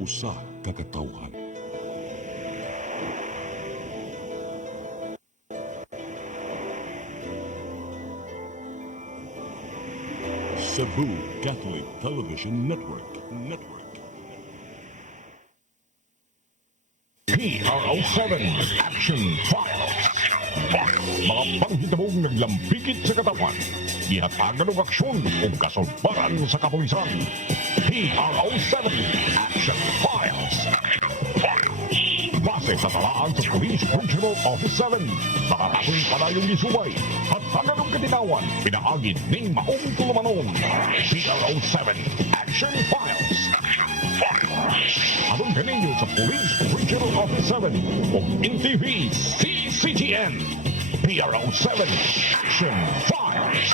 usa ka katawhan. Cebu Catholic Television Network. PRO7 Action Files. Mga panghitabong naglambikit sa katawan. Ihatagan ng aksyon o kasulbaran sa kapulisan. PRO7 Action Files. Base sa talaan sa Police Regional Office 7. Nakakasong panayong isubay at taganong katinawan. Pinaagid ng maong tulumanon. PRO7 Action Files. Anong kaninyo sa Police Regional Office 7 o NTV CCTN. PRO7 Action Files.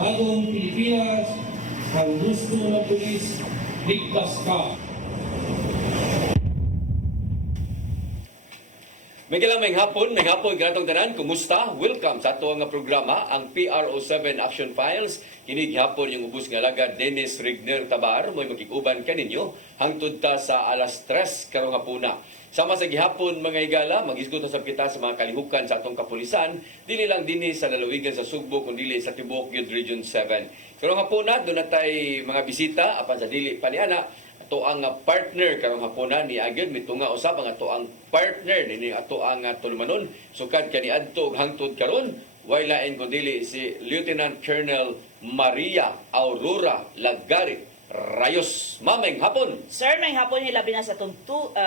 Bagong Pilipinas, ang gusto ng pulis, ligtas ka. May hapon ganatong tanan, kumusta? Welcome sa ato nga programa, ang PRO7 Action Files. Kini gihapon yung ubos nga laga Dennis Rigner Tabar, mo'y magkikuban kaninyo hangtod ta sa alas 3 karong hapuna. Sama sa gihapon mga higala, mag-isgot sa kita sa mga kalihukan sa atong kapulisan, dili lang dinhi sa lalawigan sa Sugbo kundi sa tibuok gyud Region 7. Karong hapuna doon natay mga bisita apan sa dili pa niana ato ang partner karong hapuna ni agad mitunga usab ang ato ang partner ni ato ang tulmanon sukad kaniadto hangtod karon way lain kundi si Lieutenant Colonel Maria Aurora Lagarit Rayos. Mameng hapon. Sir, may hapon hilabi na sa itong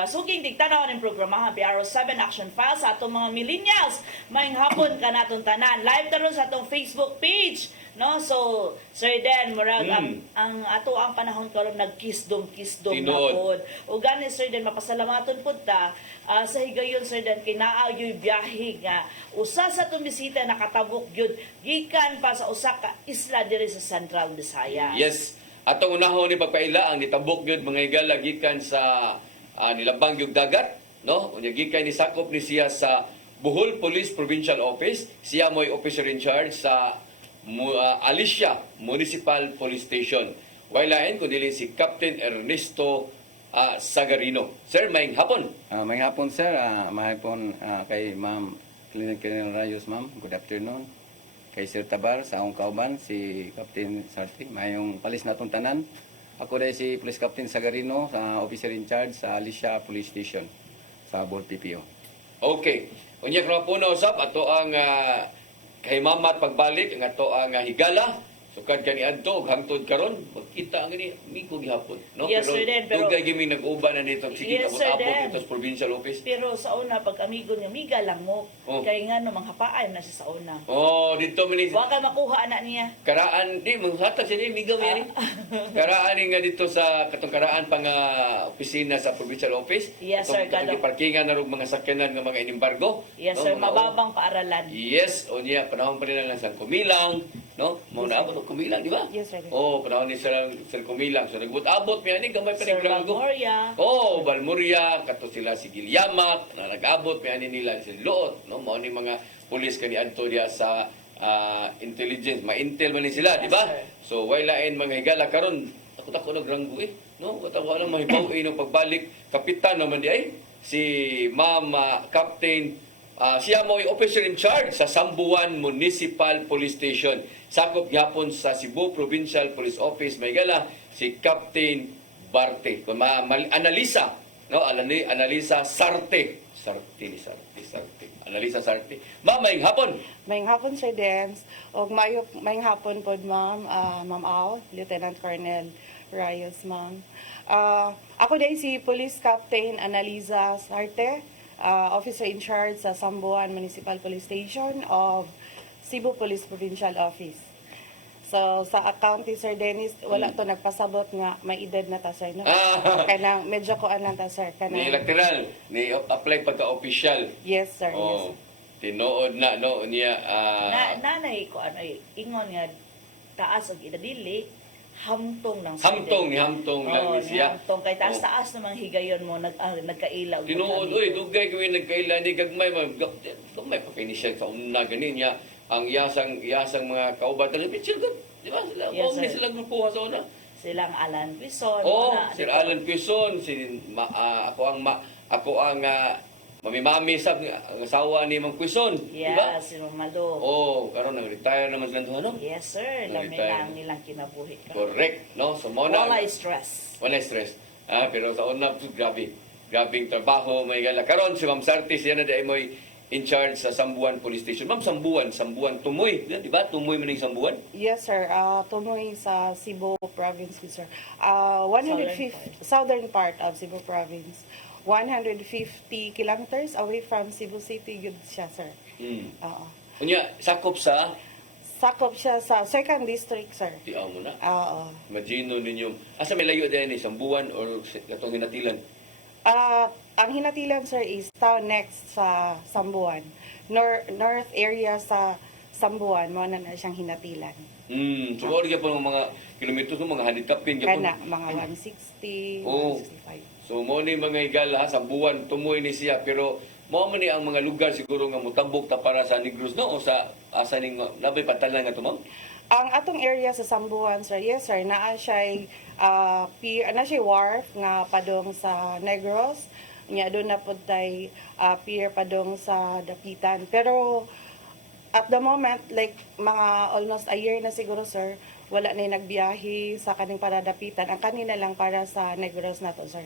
suging digtanaw ng programa PRO7 Action Files sa atong mga millennials. May hapon ka natong tanan. Live taron sa atong Facebook page. No? So, Sir Den, murag ang ato ang panahon karon nagkisdom na pod. O gani Sir Den, mapasalamaton pud ta sa higayon Sir Den kay naayoy biyahe nga usa sa atong bisita nakatabok gyud gikan pa sa usa ka isla diri sa Central Visayas. Yes. Atong unahon ni pagpaila ang nitabok gyud mga higala gikan sa nilabang gyud dagat, no? Unya gikan ni sakop ni siya sa Bohol Police Provincial Office. Siya mo'y officer in charge sa Alicia Municipal Police Station. Wailain kundi si Captain Ernesto Sagarino. Sir, maayong hapon. Maayong hapon, sir. Maayong hapon kay Ma'am Colonel Rayos, ma'am. Good afternoon. Kay Sir Tabar, sa akong kauban, si Captain Sarti. Mayong palis na itong tanan. Ako dahil si Police Captain Sagarino, officer in charge sa Alicia Police Station sa Bohol PPO. Okay. Unya karon po na usap ato ang kay mamat pagbalik ang ato ang higala. Sukad kani adto hangtod karon magkita ang ni miko gihapon, no? Yes, Sir Den, pero dugay gimi nag-uban na nito sige Yes, Sir abot Den. dito sa provincial office. Pero sa una pag amigo niya miga lang mo. Oh. Kay nga no manghapaan na siya sa una. Oh, dito man Wa ka makuha ana niya. karaan di manghatag siya ni migaw yan. Karaan ni nga dito sa katong karaan pang opisina sa provincial office. Yes, sir, Katong kado. parkingan na rog mga sakyanan nga mga inimbargo. Yes, no? sir, Mga- mababang paaralan. Yes, o niya, panahon pa nila ng San Kumilang, no? Mau naabot ng Kumilang, di ba? Yes, sir. Oh, panahon ni San Kumilang. So, nagbut-abot, may ani, gamay pa Sir rin granggo. Balmoria. Oh, Balmoria, kato sila si Gilyamak, na nag-abot, may ani nila si Loot, no? Mao ni mga pulis kani adto diya sa intelligence, ma-intel man ni sila, di ba? Yes, So, way lain mga higala karon, takot-takot na granggo no? Watawa lang mahibaw no pagbalik kapitan naman di ay si Ma'am Captain siya mo'y officer in charge sa Sambuan Municipal Police Station. Sakop gyapon sa Cebu Provincial Police Office may gala si Captain Barte. Kung analisa, no? Analisa Sarte. Analisa Sarte. Mamayng hapon. Maying hapon, Sir Dens. O maying hapon po, ma'am, Ma'am Al, Lieutenant Colonel Rayos, ma'am. Ako din si Police Captain Analiza Sarte, officer in charge sa Sambuan Municipal Police Station of Cebu Police Provincial Office. So, sa account ni Sir Dennis, wala to nagpasabot nga may edad na ta, sir. No? Kanang medyo ko lang ta, sir. Ni Kanang, electoral, ni apply pagka-official. yes, sir. Yes. Oh, tinuod na no niya Nanay ko ano ingon nga taas ang idadili hamtong ng Hamtong lang ni siya. Hamtong kay taas-taas namang higayon mo nagkailaw. Tinuod, dugay kami nagkaila ni gagmay gamay pa kini siya sa una ganin niya ang yasang mga kauban television ko, di ba? Sila Yes, ni sir. sila grupo sa una. Silang Alan Quizon. Oh, wala, Sir di ba? Alan Quezon, ako ang mami-mami sa ang asawa ni Mang Quezon, di ba? Yes, si Mamalo. Oh, karon nag-retire naman sila doon, no? Yes, sir. Lami Nag-retire. lang nilang kinabuhi. Correct, no? So mo na Wala stress. wala stress. Pero sa una, grabe. Grabing trabaho, may gala. Karon si Ma'am Sarti, siya na dahil mo'y in charge sa Sambuan Police Station. Ma'am, Sambuan, Tumoy. Di ba? Tumoy maning Sambuan? Yes, sir. Tumoy sa Cebu Province, sir. 150 southern part of Cebu Province. 150 kilometers away from Cebu City, good siya, sir. Oo. Unya, sakop sa, Sakop siya sa 2nd district, sir. tiaw mo na. Oo. Imagino ninyo. Asa may layo din ni Sambuan or katong hinatilan? Ang hinatilan, sir, is town next sa Sambuan. North area sa Sambuan, mo na siyang hinatilan. So, wala ka po ng mga kilometers ng mga handicapin. Kana, mga 160, Oo. 165. So, mo ni mga igala sa buwan, tumoy ni siya. Pero, mo man ni ang mga lugar siguro nga mutambok ta para sa Negros, no? O sa asa ning labay patalan nga to, ma'am? Ang atong area sa Sambuan, sir, yes, sir, naa siya wharf nga padong sa Negros. Nya doon na po tayo pier padong sa Dapitan. Pero, at the moment, like mga almost a year na siguro, sir, wala na yung nagbiyahe sa kaning paradapitan. Ang kanina lang para sa Negros na to, sir.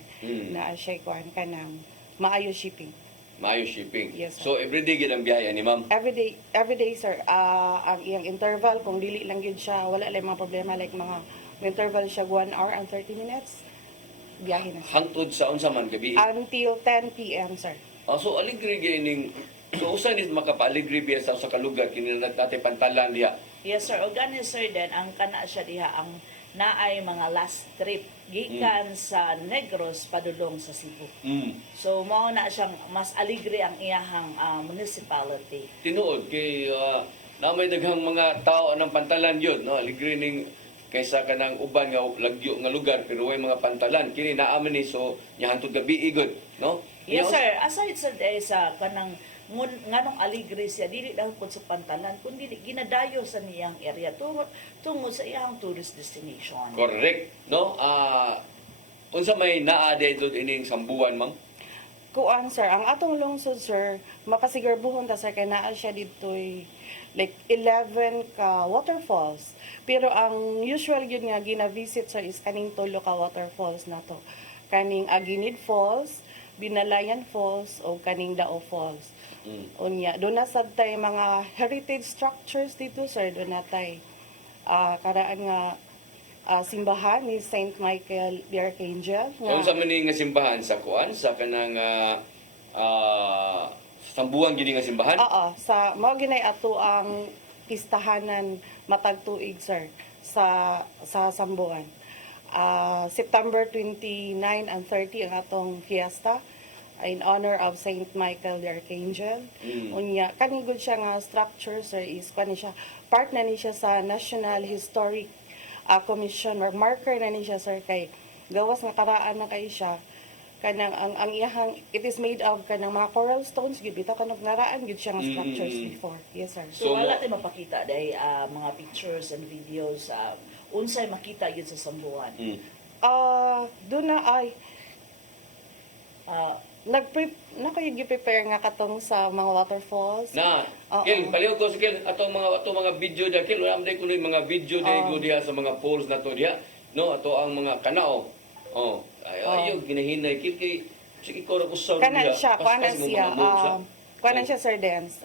Na siya kuhan ka ng maayo shipping. Maayo shipping. Yes, sir. So, everyday gid ang biyahe ni ma'am? Every day, sir. Ang iyang interval, kung dili lang yun siya, wala lang mga problema. Like mga interval siya 1 hour and 30 minutes. Biyahe na siya. Hangtod sa unsa man gabi? Until 10 p.m., sir. So, aligri gining so usa ni makapaaligri biya sa usa ka lugar kini natin pantalan diha. Yes, sir. O gani, sir, din, ang kana siya diha, ang naay mga last trip gikan sa Negros padulong sa Cebu. So, mao na siyang mas aligre ang iyahang municipality. Tinuod kay na may daghang mga tao ng pantalan yun, no? Aligri ning kaysa kanang uban nga lagyo nga lugar pero way mga pantalan kini naa man ni so nya hangtod gabi igod, no? Yes, sir. Aside sa sa kanang nganong aligre siya dili lang pud sa pantalan kundi ginadayo sa niyang area tungod sa iyang tourist destination. Correct, no? Unsa may naa dayto ining Sambuan, ma'am? Kuan, sir, ang atong lungsod, sir, mapasigurbuhon ta, sir, kay naa siya dito like 11 ka waterfalls. Pero ang usual yun nga gina-visit, sir, is kaning tulo ka waterfalls na to. Kaning Aginid Falls, Binalayan Falls, o kaning Dao Falls. Unya, doon na sad tay mga heritage structures dito, sir. Doon na tay karaan nga simbahan ni Saint Michael the Archangel. Unsa man ni nga simbahan sa kuan sa kanang Sambuan gini nga simbahan? Oo, sa mao ginay ato ang pistahanan matag tuig, sir, sa Sambuan. September 29 and 30 ang atong fiesta in honor of Saint Michael the Archangel. Unya, kanigod siya nga structure, sir, is kani siya, part na ni siya sa National Historic Commission, or marker na ni siya, sir, kay gawas nga karaan na kay siya. Kanang ang iyahang, it is made of kanang mga coral stones, gid bitaw kanang naraan gid siya nga structures before. Yes, sir. So, wala tayo mapakita dahil mga pictures and videos unsay makita yun sa Sambuan. Doon na ay nakayo-prepare nga katong sa mga waterfalls. Na, Oo. Kil, palihog ko sa Kil, atong mga video diha, Kil, wala man ko mga video diha sa mga poles na to diha, no, ato ang mga kanao. Ayaw, ginahinay, Kil, kay, sige ko ra ko sa Kanan siya, Pas-pas mo mga moves, ha? Kuanan siya, Sir Dance.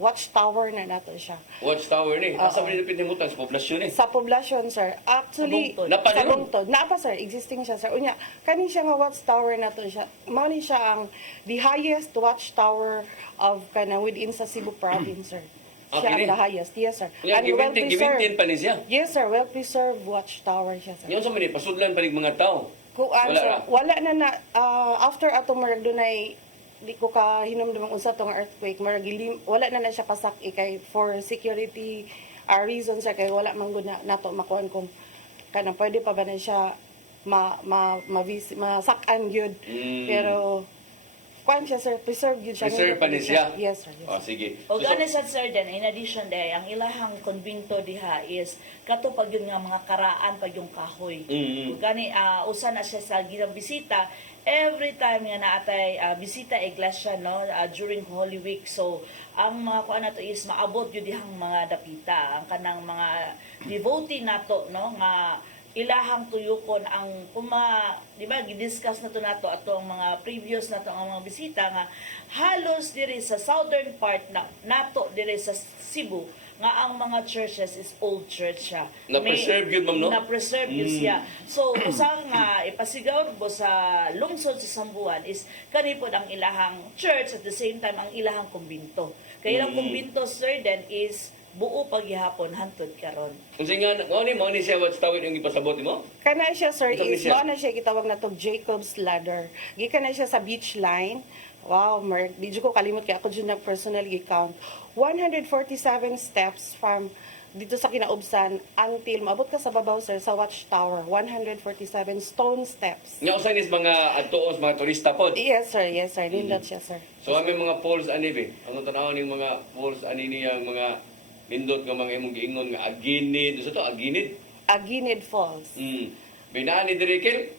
Watchtower na nato siya. Watchtower ni. Asa man pinimutan sa poblasyon ni. Sa poblasyon, sir. Actually, Sa Bungtod. Napa sa na yun? Bungtod. Napa, sir. Existing siya, sir. Unya, kani siya nga watchtower na to siya. Mao ni siya ang the highest watchtower of kana within sa Cebu province, sir. Siya kini? ang the highest. Yes, sir. Nga, gimintin pa ni siya. Yes, sir. Well-preserved watchtower siya, sir. Ngayon sa man pasudlan pa ning mga tao. Kuan, Wala sir. ra. Wala na after atong marag dunay di ko ka hinumdum unsa tong earthquake marag wala na siya pasak kay for security reasons, sir, kay wala man gud nato makuan kung kanang pwede pa ba na siya masakan yun. Pero kuan siya sir, preserve yun siya. Preserve pa ni siya? Yes sir. Yes, Oh, sir. sige. O So, gani sad sir den, in addition day, ang ilahang konbinto diha is kato pag yun nga mga karaan pag yung kahoy. Mm. O gani usa na siya sa ginang bisita every time nga naatay bisita iglesia no during Holy Week. So ang mga kuan nato is maabot yun dihang mga dapita, ang kanang mga devotee nato no nga ilahang tuyukon ang di ba gidiscuss na to nato ato ang mga previous nato ang mga bisita nga halos diri sa southern part nato diri sa Cebu nga ang mga churches is old church siya. Na-preserve yun, ma'am, no? Na-preserve yun siya. So usang nga ipasigaw mo sa lungsod sa Sambuan is kanipod ang ilahang church at the same time ang ilahang kumbinto. Kaya ang kumbinto sir then is buo paghihapon hantod karon. Unsa nga mo ni siya what's tawid yung ipasabot mo? Kana siya sir Ito ni is siya. mao na siya gitawag na tog Jacob's Ladder. Gikan na siya sa beach line. Wow, Mark, di ko kalimot kaya ako dyan nag-personal count. 147 steps from dito sa kinaubsan until maabot ka sa babaw sir sa watchtower. 147 stone steps. Nga usan is mga adtoos mga turista pod. Yes sir, nindot siya sir. So may mga falls ani be. Ang tanaw ning mga falls ani niyang mga nindot nga mga imong giingon nga aginid. Sa to aginid. Aginid Falls. Binani diri kil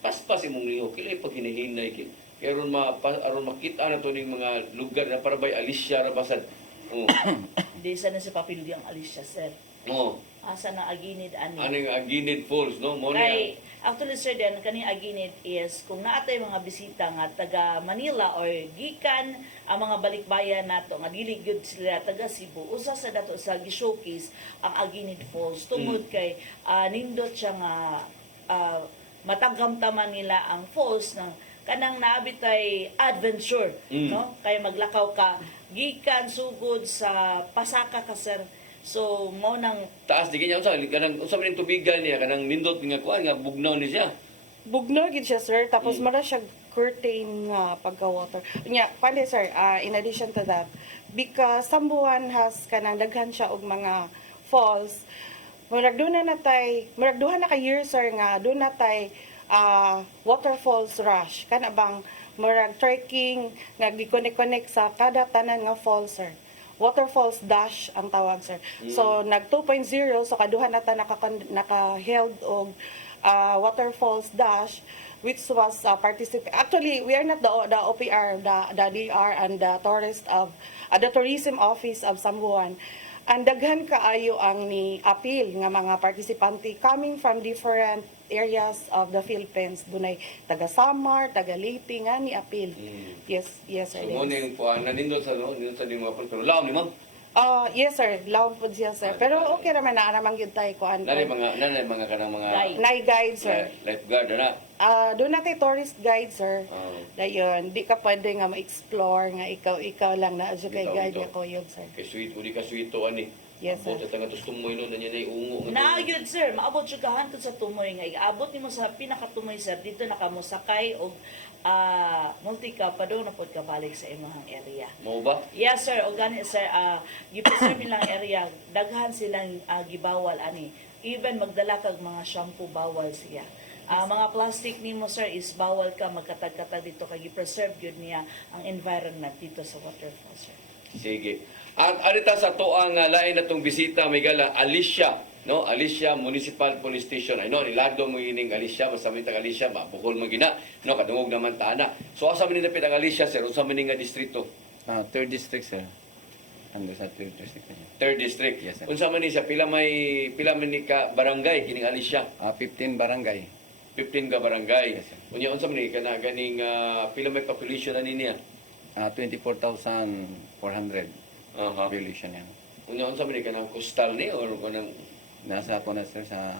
paspas imong liho kil pag hinahinay kil. Kaya aron makita na to ning mga lugar na para bay Alicia ra basad. Oh. Di sa na si Papilio ang Alicia sir. Oh. Asa na aginid ani. Ano yung Aginid Falls, no? Mo Kay actually sir den kani aginid is kung naatay mga bisita nga taga Manila or gikan ang mga balikbayan nato nga dili gyud sila taga Cebu usa sa dato sa gi-showcase ang Aginid Falls tungod kay nindot siya nga matagamtaman nila ang falls ng kanang naabitay adventure no kay maglakaw ka gikan sugod sa pasaka ka sir. So mo nang taas di kanya unsa man yung tubigan niya kanang nindot nga kuan nga bugnaw ni siya. Bugno gid siya sir tapos mara siya curtain nga pagka-water. Nya, pwede sir, in addition to that, because Sambuan has kanang daghan siya og mga falls. Murag duha na ka years sir nga doon na tay waterfalls rush. Kana bang murag trekking nga gi-connect sa kada tanan nga falls sir. Waterfalls dash ang tawag sir. So nag 2.0 so kaduha na ta naka-held og waterfalls dash which was actually we are not the OPR, the DR and the tourism office of Sambuan. Ang daghan kaayo ang ni appeal nga mga partisipante coming from different areas of the Philippines. Dunay taga Samar, taga Leyte nga ni appeal. Yes sir. So mo na yung kuan nindot sa ding mga pero laom ni ma'am. Yes sir, laon po siya sir. Pero okay naman na naman gyud tay kuan. Nanay mga kanang mga Nay guide sir. lifeguard na. Doon natin tourist guide sir. Oh. Dayon, di ka pwede nga ma-explore nga ikaw lang na adyo kay Ikaw, guide ikaw. nga ko yun sir. Kay sweet uli ka sweet to ani. Yes, sir. Buti nga tos tumoy no nanya nay ungo nga. Nagyod sir, maabot siya kahantod sa tumoy nga iabot nimo sa pinakatumoy sir dito na kamo sakay og multi ka pa do na pod ka balik sa imong area. Mo ba? Yes sir, o gani sir, gipreserve nilang area, daghan silang gibawal ani. Even magdala kag mga shampoo bawal siya. Mga plastic nimo sir is bawal ka magkatag-katag dito kay gi-preserve gyud niya ang environment dito sa waterfall sir. Sige. At arita sa tuang lain natong bisita may gala Alicia, no? Alicia Municipal Police Station. Ay no, nilado mo ining Alicia, basta may Alicia, bukol mo gina, no? Kadungog naman tana. So asa man nindapit ang Alicia sir? Unsa man nga distrito? 3rd district sir. Ando sa 3rd district niya. 3rd district. Yes, sir. Unsa man ni siya? Pila man ni ka barangay kining Alicia? 15 barangay. 15 ka barangay. Yes, sir. Unya unsa man ni kana ganing pila may population na niya? 24,400 Aha. population yan. Unya unsa man ni kana coastal ni or kanang Nasa ako na sir sa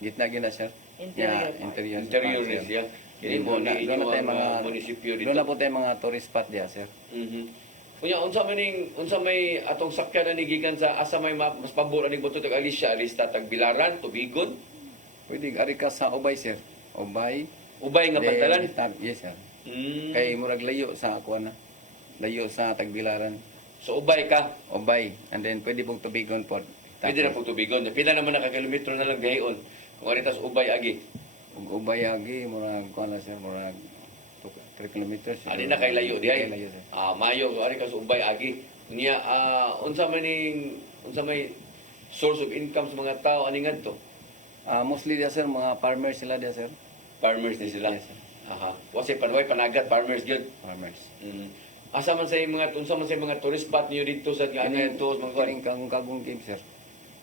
gitna sir. Interior. interior ni siya? Kini mo ni Doon na tayo mga munisipyo dito. Doon na po tayo mga tourist spot diya sir. Unya unsa may atong sakyan na gikan sa asa may mas pabor ani buto tag Alicia, Alista tag Bilaran, Tubigon, Pwede ari ka sa Ubay sir. Ubay. ubay nga pantalan. Yes sir. Mm. Kay murag layo sa ako na. Layo sa Tagbilaran. So ubay ka. Ubay. And then pwede pong Tubigon po. Pwede na po tubigon. Pila naman nakakilometro na lang gayon. Kung aritas ubay agi. Ug ubayagi murag kuan na sir, murag 3 kilometers. Ani na kay layo di ay. Kay layo, sir. Mayo ari ka sa ubay agi. Niya unsa may source of income sa mga tao ani ngadto? Mostly dia sir mga farmers sila dia sir. Farmers ni sila. Yes, sir. Aha. Kasi panway panagat farmers gyud. Farmers. Asa man sa unsa man sa mga tourist spot niyo dito sa Gana to mga kuan? Kining kagong cave sir.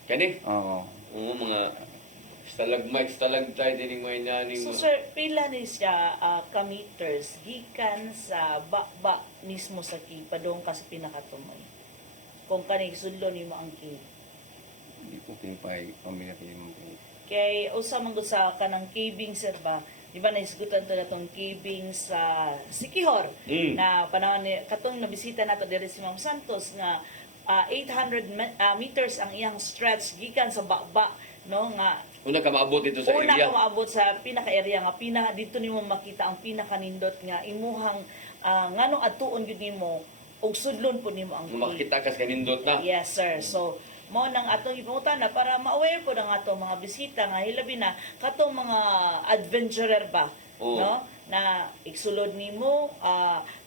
Kani? Oo. Mga stalagmite, stalagtite dining mga inaning So mga sir, pila ni siya ka-meters gikan sa ba mismo sa cave padung ka sa pinakatumoy. Kung kani sudlo nimo ang cave. Hindi ko pinipay pamilya kay mo. Kay usa man gud sa kanang caving sir ba, di ba naisgutan to natong caving sa Sikihor na panahon ni katong nabisita nato diri si Ma'am Santos nga 800 meters ang iyang stretch gikan sa baba no nga una ka maabot dito sa una area. ka maabot sa pinaka-area nga dito nimo makita ang pinakanindot nga imuhang nganong adtuon gyud nimo ug sudlon po nimo ang cave. Makita ka sa kanindot na. Yes sir. So mo nang atong ipungutan na para ma-aware po ng atong mga bisita nga hilabi na katong mga adventurer ba Oo. no na iksulod nimo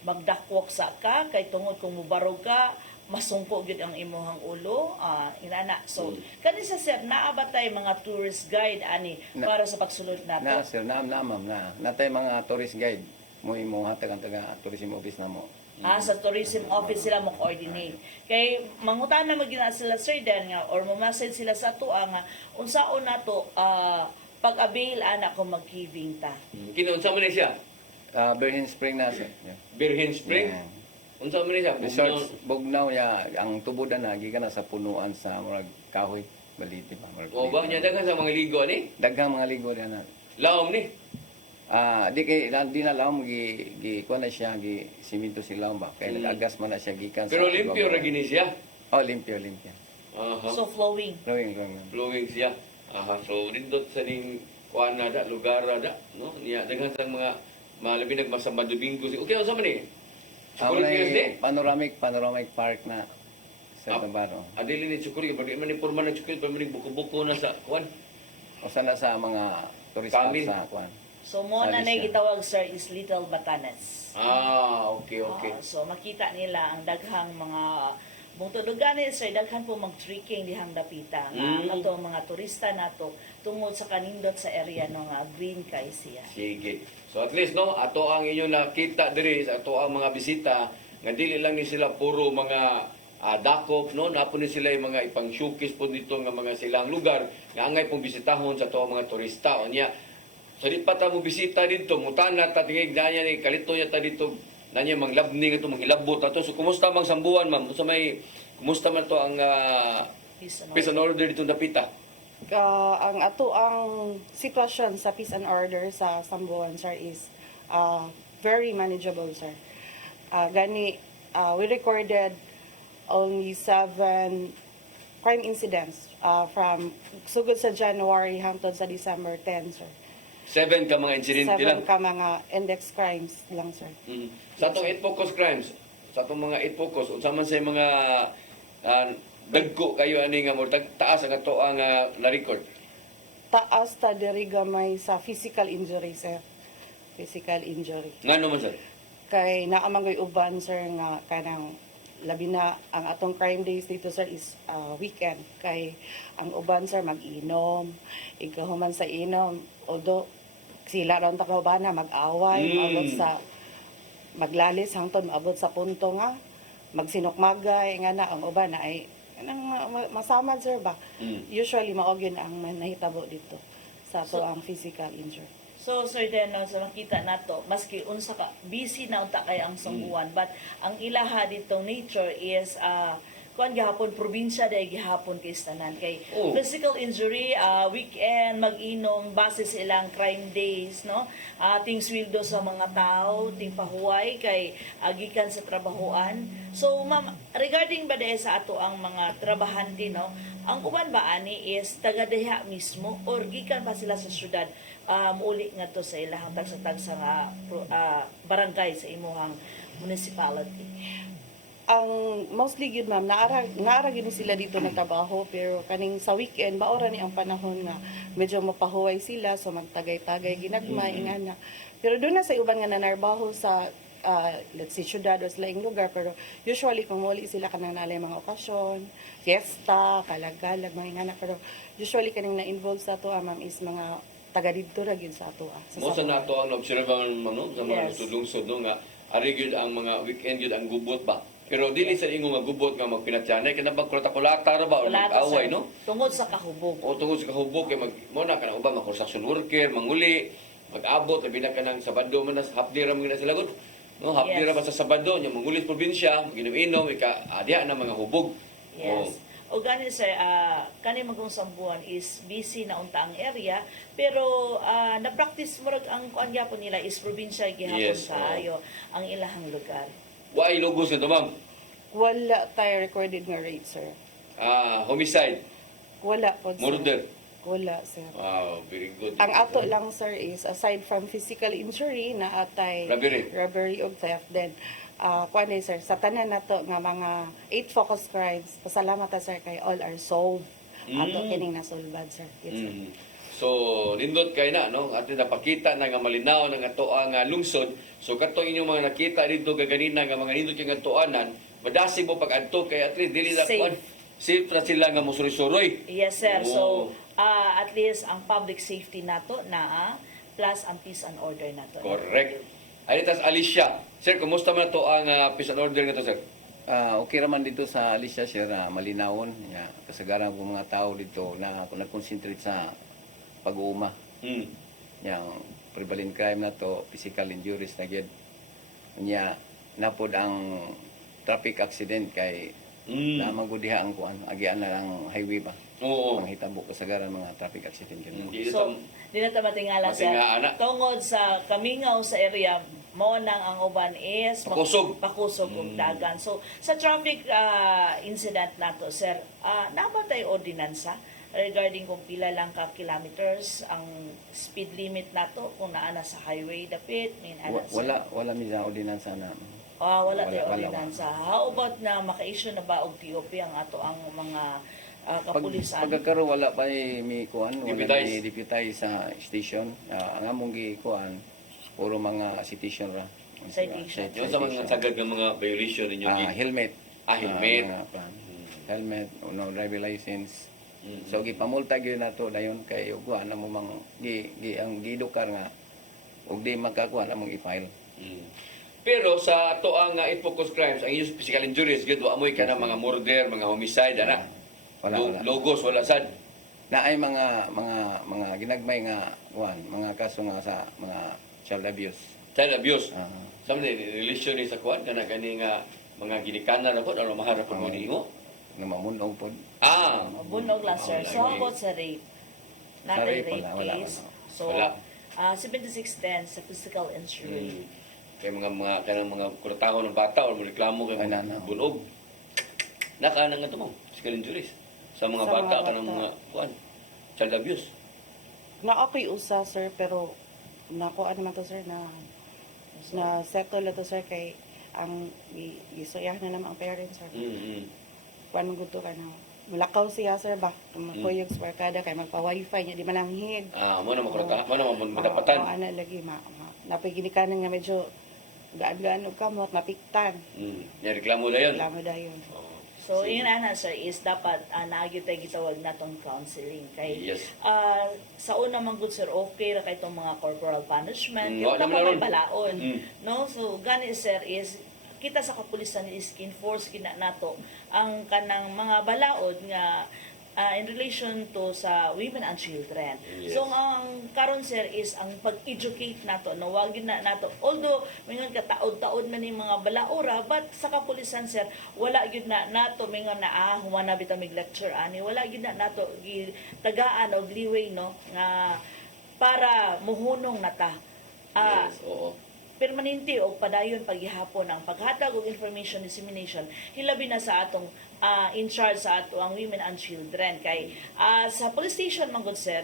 magdakwak sa ka kay tungod kung mubarog ka masungko gyud ang imuhang ulo inana so kani sa sir naa ba tay mga tourist guide ani para sa pagsulod nato Na sir, na ma'am na. Natay mga tourist guide. Mo imo hatag ang taga tourism office namo. sa tourism office sila mo coordinate. Kay mangutan na magina sila sir dan nga or message sila sa ato nga unsaon nato pag-avail ana ko mag-giving ta. Kinaunsa man ni siya? Berhin Spring na sir. Yeah. Birhen Spring. Yeah. Unsa man ni siya? Resort Bugnaw ya ang tubudan na gikan na sa punuan sa murag kahoy baliti pa murag. O ba niya daghan sa mga ligo ni? daghang mga ligo diyan na. Laom ni. Di na lawom gi kuan na siya gi simento si lawom ba kay nagagas man na siya gikan Pero limpyo ra gini siya. Oh, limpyo. Aha. So flowing. Growing. Flowing siya. Aha. So dindot sa ning kuan na da lugar na da no niya daghan sa mga labi nagmasamba Domingo. Okay unsa man ni? Chocolate Hills di? Panoramic park na sa Tabaro. Adili ni Chocolate pag man ni porma ng Chocolate pag man ni buko-buko na sa kuan. O sana sa mga turista Kamin. sa kuan. So mo na Alis nay siya. gitawag sir is Little Batanes. Okay. So makita nila ang daghang mga bungtudugan ni sir daghan po mag-trekking dihang dapita nga kato mga turista nato tungod sa kanindot sa area no nga green kay siya. Sige. So at least no, ato ang inyo nakita diri sa ato ang mga bisita nga dili lang ni sila puro mga dakop no, napo ni sila yung mga ipang showcase po dito nga mga silang lugar nga angay pong bisitahon sa ato ang mga turista. Unya sa di pa ta mo bisita dito, mutana ta tingig danya ni kalito ya ta dito nanya manglabning ito manghilabot ato. So kumusta mang sambuan ma'am? So kumusta man to ang peace and order dito dapita? Ang ato ang sitwasyon sa peace and order sa Sambuan sir is very manageable sir. We recorded only 7 crime incidents from sugod sa January hangtod sa December 10 sir. 7 ka mga insidente 7 lang. ka mga index crimes lang sir. Sa atong 8 focus crimes, sa atong mga 8 focus, unsa man sa mga dagko kayo ani nga mo taas ang ato ang na-record. Taas ta diri gamay sa physical injury sir. Physical injury. Ngano man sir? Kay naamangoy uban sir nga kanang labi na ang atong crime days dito sir is weekend kay ang uban sir mag-inom ikahuman sa inom although sila ron ta kaubana mag-away maabot sa maglalis hangtod maabot sa punto nga magsinukmagay nga na ang uban na ay nang masamad sir ba usually mao gyud ang nahitabo dito sa to ang physical injury. So sir Deno, sa makita nato maski unsa ka busy na unta kay ang sambuan but ang ilaha ditong nature is kuan gihapon probinsya day gihapon kay tanan kay physical injury weekend mag-inom base sa ilang crime days no ting sweldo sa mga tao ting pahuway kay gikan sa trabahoan. So ma'am regarding ba day sa ato ang mga trabahante no ang uban ba ani is taga diha mismo or gikan pa sila sa syudad uli nga to sa ilahang tagsa-tagsa nga barangay sa imuhang municipality. ang mostly yun ma'am, naara yun sila dito na trabaho, pero kaning sa weekend, maora ni ang panahon nga medyo mapahuway sila, so magtagay-tagay, ginagmay, ingana. Pero doon na sa uban nga nanarbaho sa let's say, syudad o sa laing lugar, pero usually kung muli sila kanang nalay mga okasyon, fiesta, kalag-kalag, mga ingana, pero usually kaning na-involve sa ato, ma'am, is mga taga dito ra gyud sa ato. Mo sa nato ang obserbahan no sa mga Yes. lungsod no nga ari gyud ang mga weekend gyud ang gubot ba. Pero dili sa ingo nga gubot nga magpinatyanay kana bang kulata-kulata ra ba o Wala to, mag-away sir. no? Tungod sa kahubog. O tungod sa kahubog kay mag mo na kana uban mga construction worker manguli mag-abot labi na kanang Sabado man na half-day ra mga sila gud. No, half-day ra ba sa Sabado nya mangulit probinsya, maginom-inom ika adya na mga hubog. Yes. O gani sir, kani magong sambuan is busy na unta ang area, pero na-practice mo rag ang kuan gyapon nila is probinsya gihapon Yes, kaayo ang ilahang lugar. Why logos nito ma'am? Wala tayo recorded nga rate, sir. Homicide, Wala po, sir. murder. Wala, sir. Wow, very good. Ang ato lang, sir, is aside from physical injury na atay robbery o theft, then kuan din, sir, sa tanan nato nga mga 8 focus crimes, pasalamat ta, sir, kay all are solved. Ato kining nasulbad, sir. Yes, sir. Mm. So, nindot kay na, no? At napakita na nga malinaw na nga to ang lungsod. So, kato inyong mga nakita dito kaganina nga mga nindot yung tuanan, madasig mo pag-adto kay at least dili na Safe. kuan. Safe na sila nga musuroy-suroy. Yes, sir. Oo. So, at least ang public safety nato na plus ang peace and order nato. Correct. Ay, tas Alicia. Sir, kumusta man to ang peace and order nito, sir? Okay raman dito sa Alicia, sir, malinawon. Yeah, kasagaran ko mga tao dito na nag-concentrate sa pag-uuma. Hmm. Yang prevalent crime na to, physical injuries na gyud. Nya napod ang traffic accident kay lamang gud diha ang kuan, agian na lang highway ba. Oo. Ang hitabo kasagaran mga traffic accident gyud. Hindi So, di na ta matingala, sir. Matingala. Tungod sa kamingaw sa area, mo nang ang uban is pakusog ug dagan. So, sa traffic incident nato, sir, namatay ordinansa regarding kung pila lang ka kilometers ang speed limit nato kung naa na sa highway dapit Wala mi sa ordinansa na. wala tayo wala. ordinansa. How about na maka-issue na ba og TOP ang ato ang mga kapulisan? Pagkakaroon wala pa mi kuan, wala Deputize. mi deputize sa station. Ang among gi kuan puro mga citation ra. Citation. Yung sa mga sagad ng mga violation ninyo. Helmet. Helmet. Mga kuan. Helmet, no driver license. Mm. So gipamulta gyud nato dayon kay kuan na mo mang ang gidukar nga ug di makakuha na mong i-file. Mm. Pero sa ato ang focus crimes, ang iyong physical injuries, gud wa moy ka na mga murder, mga homicide, ana. Wala. Logos, wala sad. Na ay mga ginagmay nga kuan, mga kaso nga sa mga child abuse. Child abuse. Ah. Sa mga relation ni sa kuan, kana gani nga mga ginikanan na po, ano maharap po mo ninyo. Nga mamunog pod. Bunog lang, sir. So, how about sa rape? Sa Natin rape, rape wala. case. So, Wala. 7610 sa physical injury. Kay mga kanang mga kurataho ng bata o reklamo kay Ay, nana. bunog. Naka nga to mo, physical injuries. Sa mga Sa bata mga kanang bata. mga kuan, child abuse. Na okay usa, sir, pero nakuha naman to, sir, na settle na to, sir, kay ang gisuyahan na naman ang parents, sir. Mm. Paano gusto ka na mulakaw siya, sir, ba? Magkuyog sa barkada kay magpa-wifi niya, di malanghid. Mo na makuratahan, mo na madapatan. Ana lagi, napiginikanan nga medyo gaan-gaan og kamot, napiktan. Yan reklamo na yun. Alam mo dayon. So, yun na, sir, is dapat naagyo tayo gitawag na tong counseling. Kay, Yes. sa una man good, sir, okay ra kay itong mga corporal punishment. Mm, Yung wala dapat naman may ron. balaon. Mm. No? So, gani, sir, is kita sa kapulisan is enforce kina nato ang kanang mga balaod nga in relation to sa women and children. Yes. So ang karon sir is ang pag-educate nato na wag yun na nato although mingon ka taod-taod man ning mga balaora but sa kapulisan sir wala gyud na nato mingon na humana bitaw mig lecture ani wala gyud na nato tagaan og liway no nga para muhunong nata. Yes, oo. Permanente o padayon paghihapon ang paghatag og information dissemination hilabi na sa atong in charge sa ato ang women and children kay sa police station man gud sir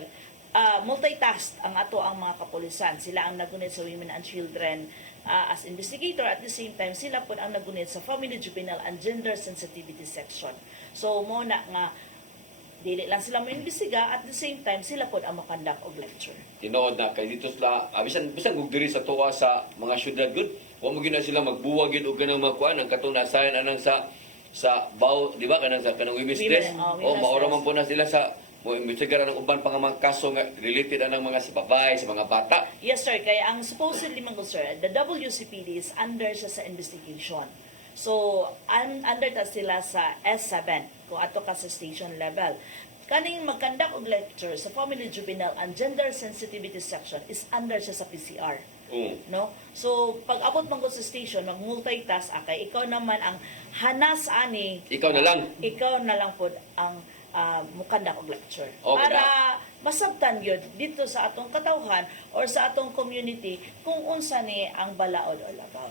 multitask ang ato ang mga kapulisan sila ang nagunit sa women and children as investigator, at the same time sila po ang nagunit sa Family, Juvenile and Gender Sensitivity Section. So mo na nga dili lang sila mo imbestiga, at the same time sila po ang makandak og lecture. Tinood na kay dito sila bisan gug diri sa tuwa sa mga syudad gud wa mo gina sila magbuwag gid og kanang mga kuan ang katong nasayan anang sa baw, di ba kanang sa kanang women's desk o Women's maura desk. man po na sila sa mo imbestigar ng uban pa nga mga kaso nga related anang mga sa babae, sa mga bata. Yes, sir. Kaya ang supposedly man sir, the WCPD is under siya sa investigation. So, under ta sila sa S7, kung ato ka sa station level. Kaning magkandak og lecture sa Family, Juvenile and Gender Sensitivity Section is under siya sa PCR. No? So, pag abot man ko sa station, mag-multitask kay ikaw naman ang hanas ani. Ikaw na lang. Ikaw na lang po ang mukandak og lecture. Okay Para masabtan yun dito sa atong katawhan or sa atong community kung unsa ni ang balaod o labaw.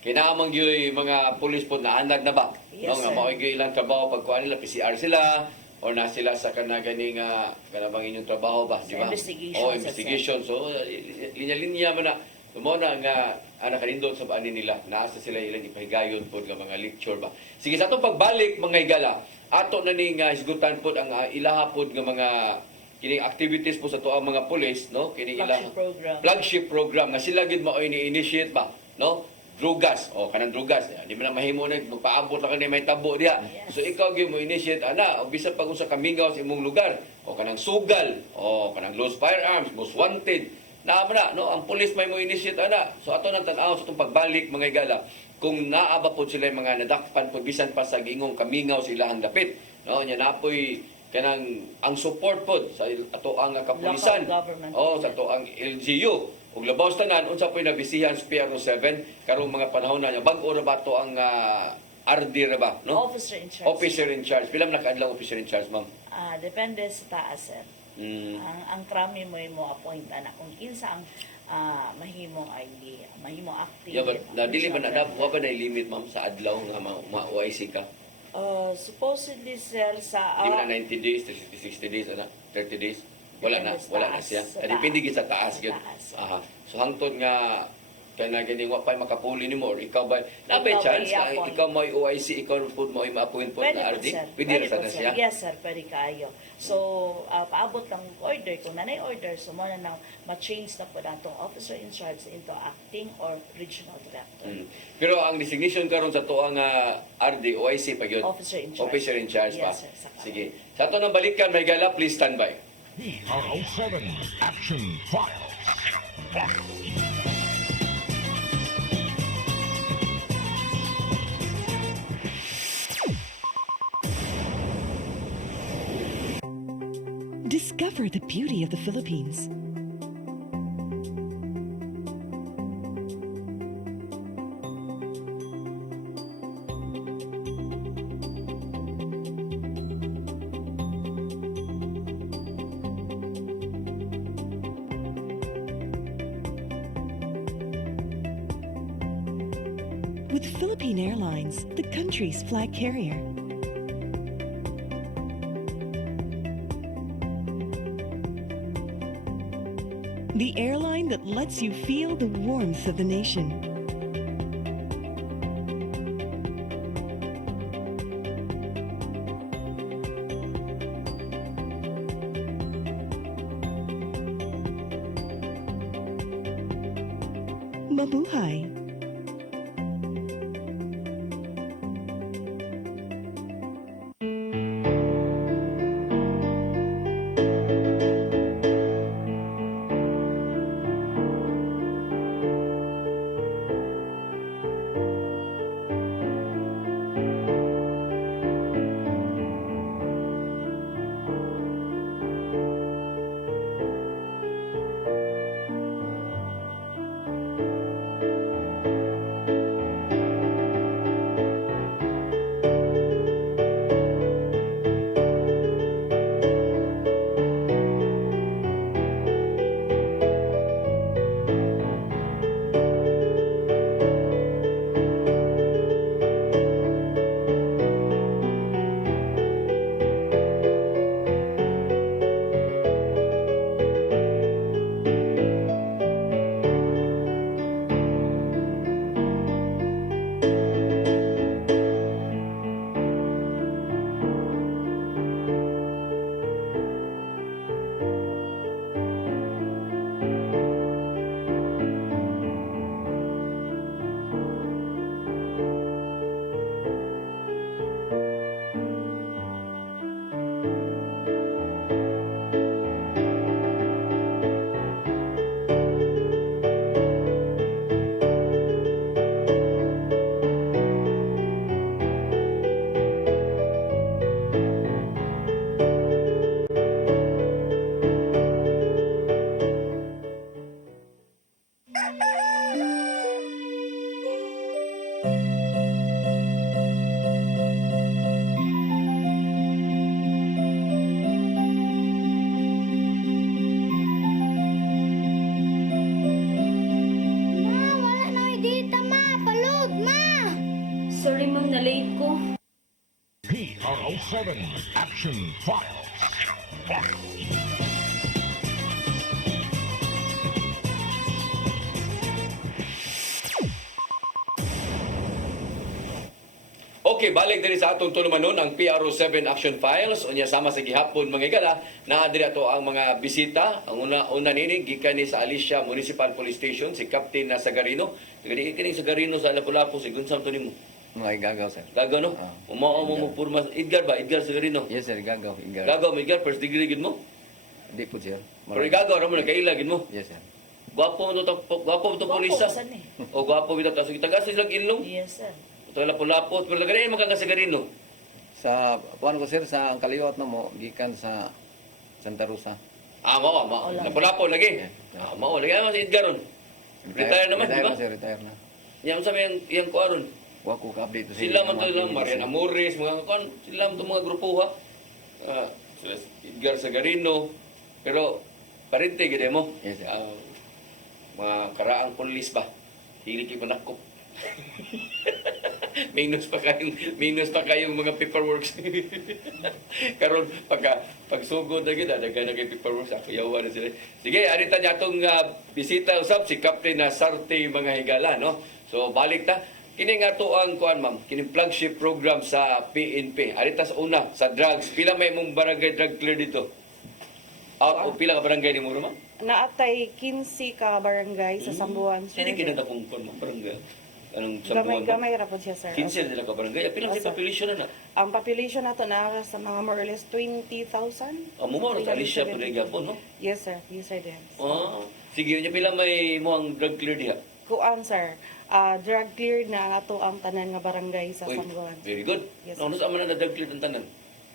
Kinaamang gyud mga pulis po naanad na ba? Yes, Nga sir. mao gyud ilang trabaho pag kuan nila PCR sila or na sila sa kanagani nga kanabang inyong trabaho ba, di Sa ba? investigation, Oh, sir. investigation. So linya-linya man na mo na nga ana kanindot sa ani nila naasa sila ilang ipahigayon pod nga mga lecture ba. Sige sa atong pagbalik mga higala, ato na ni nga hisgutan pod ang ilaha pod nga mga kining activities po sa tuang mga pulis, no? Kining Flagship program. flagship program nga sila gid mao ini-initiate ba, no? Drugas o kanang drugas, di man na mahimo na magpaabot lang kanay may tabo diha. Yes. So ikaw gyud mo initiate ana o bisan pag unsa ka mingaw sa imong lugar o kanang sugal o kanang loose firearms, most wanted. Naama na, no? Ang pulis may mo initiate ana. So ato nang tan-aw sa itong pagbalik mga higala kung naaba po sila yung mga nadakpan po bisan pa sa gingong kamingaw sa ilahang dapit, no? Nya napoy kanang ang support pod sa ato ang kapulisan Local government. sa ato ang LGU ug labaw sa tanan unsa po'y nabisihan sa PRO7 karong mga panahon na bag-o ra ba to ang RD ra ba, no? Officer in charge. Officer in charge. Pila man nakaadlaw officer in charge, ma'am? Depende sa taas, sir. Ang krami mo appoint na kung kinsa ang mahimong ID, mahimong active. Yeah, but dili ba na wa ba na limit, ma'am, sa adlaw nga ma-OIC ka? Supposedly, sir, sa... Di ba na 90 days, 60 days, 30 days? Wala na Depende siya. sa taas. Depende gid sa taas Sa gyud. taas. Aha. So hangtod nga kaya na ganing wa pa makapuli nimo or ikaw ba napay Ikaw chance ay na i-appoint. ikaw mo OIC ikaw pud mo ma-appoint po Pwede na po, RD? sir. Pwede ra po, sana sir. siya. Yes, sir. Pwede kaayo. So, paabot lang order. Kung nanay order, so mo na ma-change na po na itong officer in charge into acting or regional director. Pero ang designation karon sa tuang RD OIC pa gyud. Officer in charge. Officer in charge pa. Yes, sir. Saka. Sige. Sa ato nang balikan may gala, please stand by. PRO7 Action Files. Discover the beauty of the Philippines. With Philippine Airlines, the country's flag carrier. The airline that lets you feel the warmth of the nation. Mabuhay. PRO7 Action Files. Okay, balik din sa atong tulumanon ang PRO7 Action Files. Unya sama sa gihapon mga igala, naa diri ato ang mga bisita. Ang una nini gikan ni sa Alicia Municipal Police Station si Captain na Sagarino. Kani kini Sagarino sa Lapu-Lapu si Gunsam to nimo. Mga igagaw, sir. Gagaw no? Ah. Umao mo purma Edgar ba? Edgar Sagarino. Yes, sir. Igagaw. Igagaw. Gagaw mo Edgar first degree gid mo. Di po, sir. Pero igagaw ra mo na kaila gid mo. Yes, sir. Gwapo mo to Gwapo, polisa. saan eh? O gwapo bitaw ta sige taga silang ilong. Yes, sir. Ito Lapu-Lapu pero gani magkagasagarino. Sa, kuhan ko, sir, sa kaliwat na mo, gikan sa Santa Rosa. Mao. Wala. Lapu-Lapu lagi. Yeah. Mao lagi mas Edgar ron. Retire naman, di ba? Retire na, sir. Retire na. Yang sabi yang kuaron. Wa ko ka-update. Sila man to lang Marian Amores, mga kuan, sila man to mga grupo ha. Sila Edgar Sagarino. Pero parente gid mo. Yes, sir. Mga karaang pulis ba? Dili kay manakop. minus pa kayong mga paperworks. Karon pagsugod na gid daghan na kay paperworks ako yawa na sila. Sige, arita niya atong bisita usab si Captain na Sarte mga higala no. So balik ta kini nga to ang kuan ma'am, kini flagship program sa PNP. Arita sa una sa drugs, pila may mong barangay drug clear dito? O pila ka barangay ni mo ma'am? Naatay 15 ka barangay sa Sambuan, sir. Hindi kinatapong kuan ma'am barangay. Anong Sambuan? Gamay ra po siya, sir. 15 nila ka barangay. Pila Yes, sa sir. population na na? Ang population nato na sa mga more or less 20,000. Mo mo sa Alicia po na gapon, no? Yes, sir. Yes, sir. Yes. Sige, niya pila may mo ang drug clear diha. Kuan, sir. Drug clear na ato ang tanan nga barangay sa Uy, Sambuan. very good. Yes, No, sa man na drug clear ang tanan.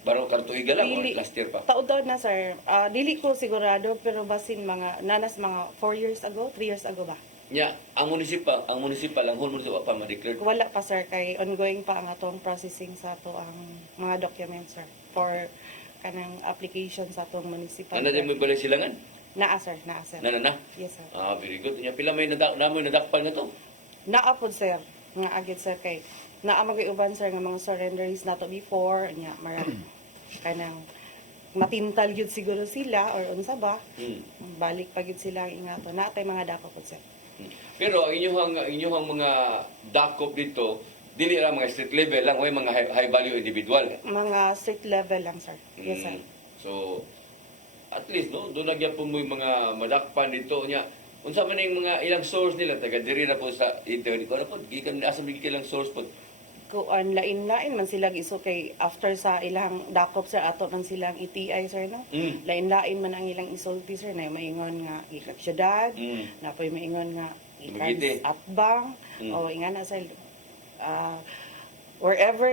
Baro kartuiga lang o Dili. last year pa. Taon na, sir. Dili ko sigurado pero basin mga nanas mga 4 years ago, 3 years ago ba? Nya, ang munisipal, ang whole munisipal pa ma-declare. Wala pa, sir, kay ongoing pa ang atong processing sa ato ang mga documents, sir, for kanang application sa atong municipal. Nana din mo balay silangan? Naa, sir. Naa, sir. Nana na? Yes, sir. Very good. Nya pila may nadakpan na to. Naa po, sir. Nga agad, sir, kay naa mag-iuban, sir, nga mga surrenderies nato before, nya marami kanang matintal yun siguro sila or unsa ba, balik pa yun sila ang ingato. Naatay mga dako po, sir. Pero ang inyong mga dakop dito, dili lang mga street level lang, o mga high value individual. Mga street level lang, sir. Yes, sir. So, at least, no, doon nagyan po mo yung mga madakpan dito niya. Unsa man yung mga ilang source nila, taga diri na po sa internet ko na po, gikan asa may ilang source po. Kuan lain-lain man sila iso kay after sa ilang dakop, sir, ato man silang ETI, sir, no? Lain-lain man ang ilang isulti, sir, na maingon nga ikat syudad, na po'y maingon nga Magiti. ikan atbang, o ingan na, sir, wherever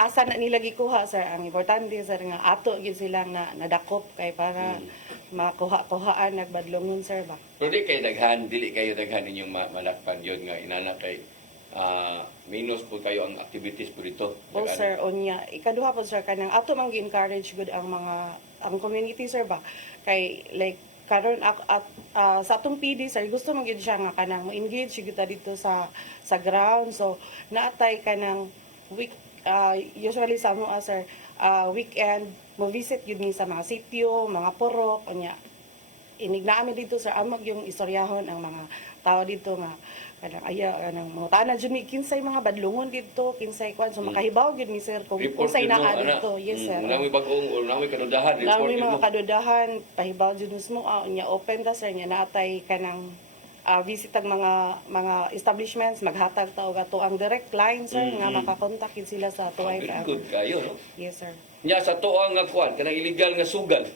asa na nila gikuha, sir, ang importante, sir, nga ato gid silang nadakop kay para makuha-kuhaan nagbadlongon, sir, ba? Pero dili kayo daghan ninyong malakpan yun nga inana kay minus po kayo ang activities po dito. O, sir, onya. Ikaduha po, sir, kanang ato mang gi-encourage good ang community, sir, ba? Kay, like, karon sa atong PD, sir, gusto man gyud siya nga kanang mo-engage kita dito sa ground. So, naatay kanang usually sa mga, sir, weekend, mo-visit yun ni sa mga sitio, mga purok, onya. Inignaamin dito, sir, amag yung istoryahon ang mga tao dito nga kanang mga tanan jud ni kinsay mga badlungon dito, kinsay kwan, so makahibaw gyud ni sir kung unsay naa dito. Yes, sir. Namoy bagong namoy kadudahan report Namoy mo. mga kadudahan, pahibaw jud mo nya open ta, sir, nya naatay kanang visitag mga establishments, maghatag ta og ato ang direct line, sir, nga makakontak gid sila sa ato Very good kayo, no? Yes, sir. Nya sa tuang nga kwan kanang illegal nga sugal.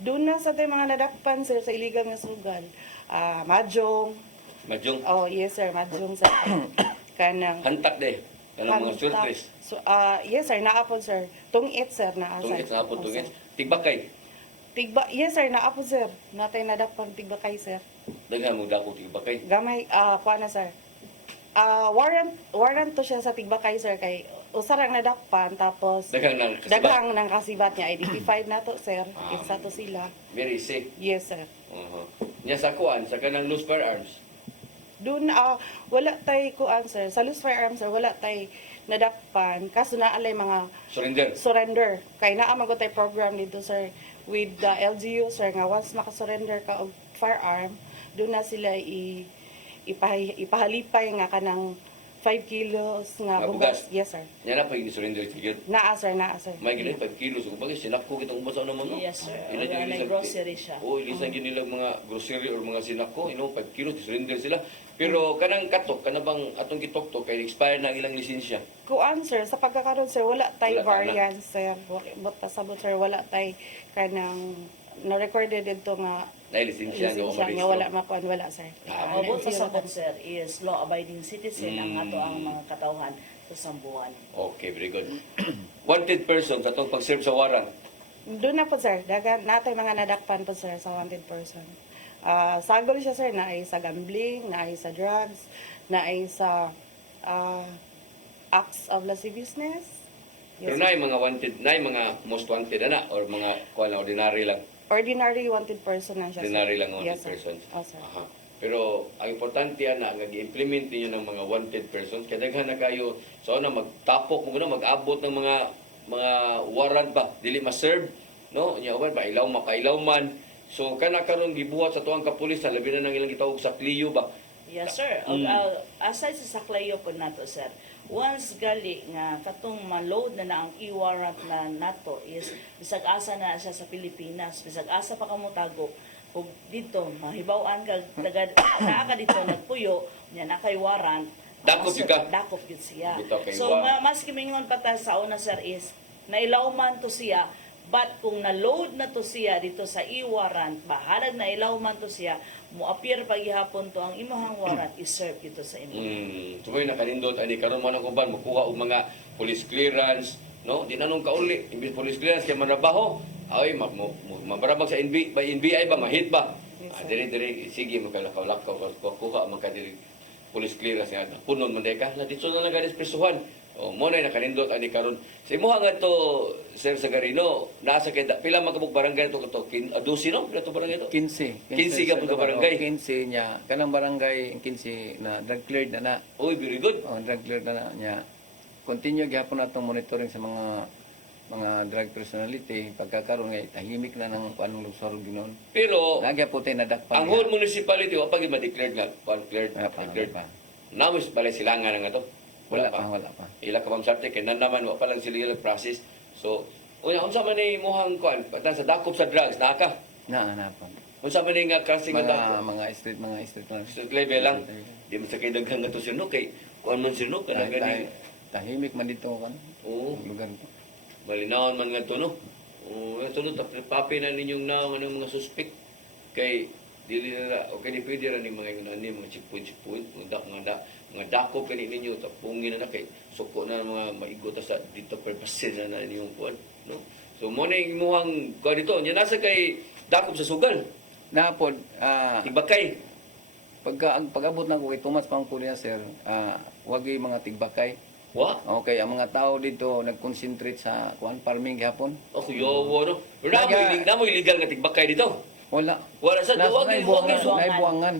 Doon na sa tay mga nadakpan, sir, sa illegal nga sugal. Mahjong. Yes, sir, mahjong, sir. Kanang Hantak de. Kanang mga surprise. So, yes, sir, naapod, sir. Tungit, sir, naa, sir. Tungit na po tungit. Tigbakay. Yes, sir, naapod, sir. Natay nadakpan tigbakay, sir. Daghan mo dako tigbakay. Gamay, kuha na, sir. Warrant to siya sa tigbakay, sir, kay usarang nadakpan, tapos daghang nang kasibat niya, identified na to, sir. Isa to sila. Very safe. Yes, sir. Nya sa kuan sa kanang loose firearms. Doon, wala tay kuan, sir. Sa loose firearms, sir, wala tay nadakpan kaso na alay mga Surrender. surrender. Kay naa magutay program dito sir with the LGU sir nga once maka-surrender ka og firearm, doon na sila ipahalipay nga kanang 5 kilos nga Nga bugas. bugas. Yes sir. Yan na pag surrender figure. Naa sir, naa sir. May gina 5 kilos. Kung bagay, sinako kitang umbasa naman, no? Yes, sir. Ina dyan May ilisang- grocery siya. Oo, ilisang yun nilang mga grocery or mga sinako, 5 kilos, surrender sila. Pero kanang katok, kanabang atong kitoktok, kay expire na ang ilang lisensya. Kuan sir, sa pagkakaroon sir, wala tay Wala ka na. variance sir. But pasabot sir, wala tay kanang na-recorded dito nga Na lisensya nga lisensya nga umaristro. wala makuan, wala sir. Mabot sa sabot, sir, is law-abiding citizen ang ato ang mga katawhan sa sambuan. Okay, very good. Wanted person sa itong pag-serve sa warrant. Doon na po sir, dagan natay mga nadakpan po sir sa wanted person. Sagol siya sir, na ay sa gambling, na ay sa drugs, na ay sa acts of lascivious business. Pero Yes, na sir. mga wanted, na mga most wanted na or mga kuha na ordinary lang. Ordinary wanted person na siya. sir. Ordinary lang wanted Yes, sir. persons. Oh, sir. Aha. Pero ang importante yan na nag-implement ninyo ng mga wanted persons. Kaya daghan na kayo, so na magtapok mo gano'n, mag-abot ng mga warrant ba, dili ma-serve, no? Nya ba ilawman, makailawman. So kana karon gibuhat sa tuwang kapulisan, labi na nang ilang gitawag sa kliyo ba. Yes, sir. Og, aside sa saklayo po nato, sir, once gali nga katong ma-load na ang e-warrant na nato is bisag asa na siya sa Pilipinas, bisag asa pa kamo tago, kung dito mahibaw-an ka naa ka dito nagpuyo nya na kay warrant, Dakop sir, yun ka? dakop yun siya. Dito kay So warrant. mas kimingon pa ta sa una, sir, is nailawman to siya. But kung na-load na to siya dito sa e-warrant, bahalag na ilaw man to siya, mo-appear paghihapon to ang imahang warrant is-serve dito sa imo. So may nakanindot ani karon man ang uban makuha og mga police clearance, no? Di na nung kauli, imbis police clearance kay manabaho, ay mabarabag sa NBI ba mahit ba? Yes, sir. Dire sige makalakaw-lakaw kuha man ka diri police clearance nga punon man ka na dito na lang gadis presuhan. O mo na nakanindot ani karon. Sa imo nga to Sir Sagarino, nasa kay pila magkabog barangay to 12 no? Pila to barangay to? 15. 15 ka po ka barangay. 15 niya. Kanang barangay, 15 na drug cleared na na. Oy, very good. Drug cleared na na niya. Continue gyapon natong monitoring sa mga drug personality. Pagkakaroon nga, tahimik na ng anong lugsor ginoon. Pero Nagyapote na dakpan. ang whole municipality wa pa gyud ma-declared nga cleared. Wala pa. Declared. Namos balay silangan nga to. Wala pa. Wala pa. Ila ka mamsarte kay nan naman wa pa lang sila yung process. So, unsa man ni mohang kuan, patan sa dakop sa drugs naka. Na. Unsa man ni nga crossing nga dakop. Mga street lang. Street level lang. Di man sa kay daghan nga to sino kay kuan man sino kana gani. Tahimik man dito kan. Oo. Lugar to. Malinawan man nga to no. Oo, ito no papi na ninyong naong ng mga suspect kay dili na okay di pwede ra ni mga checkpoint mga dakop kani ninyo tapungin na kay suko na mga maigot sa dito purpose na ninyong kuan no. So mo na imuhang kuan dito nya nasa kay dakop sa sugal Napod, tigbakay. pag-abot na ko kay Tomas Pangkulia, sir, wag yung mga tigbakay. Wa Okay, ang mga tao dito nag-concentrate sa farming gihapon. ako yo no. Pero Naga- namo illegal nga tigbakay dito. Wala. Wala sa Nas- wag nay wag buwangan. so. Nay buwangan.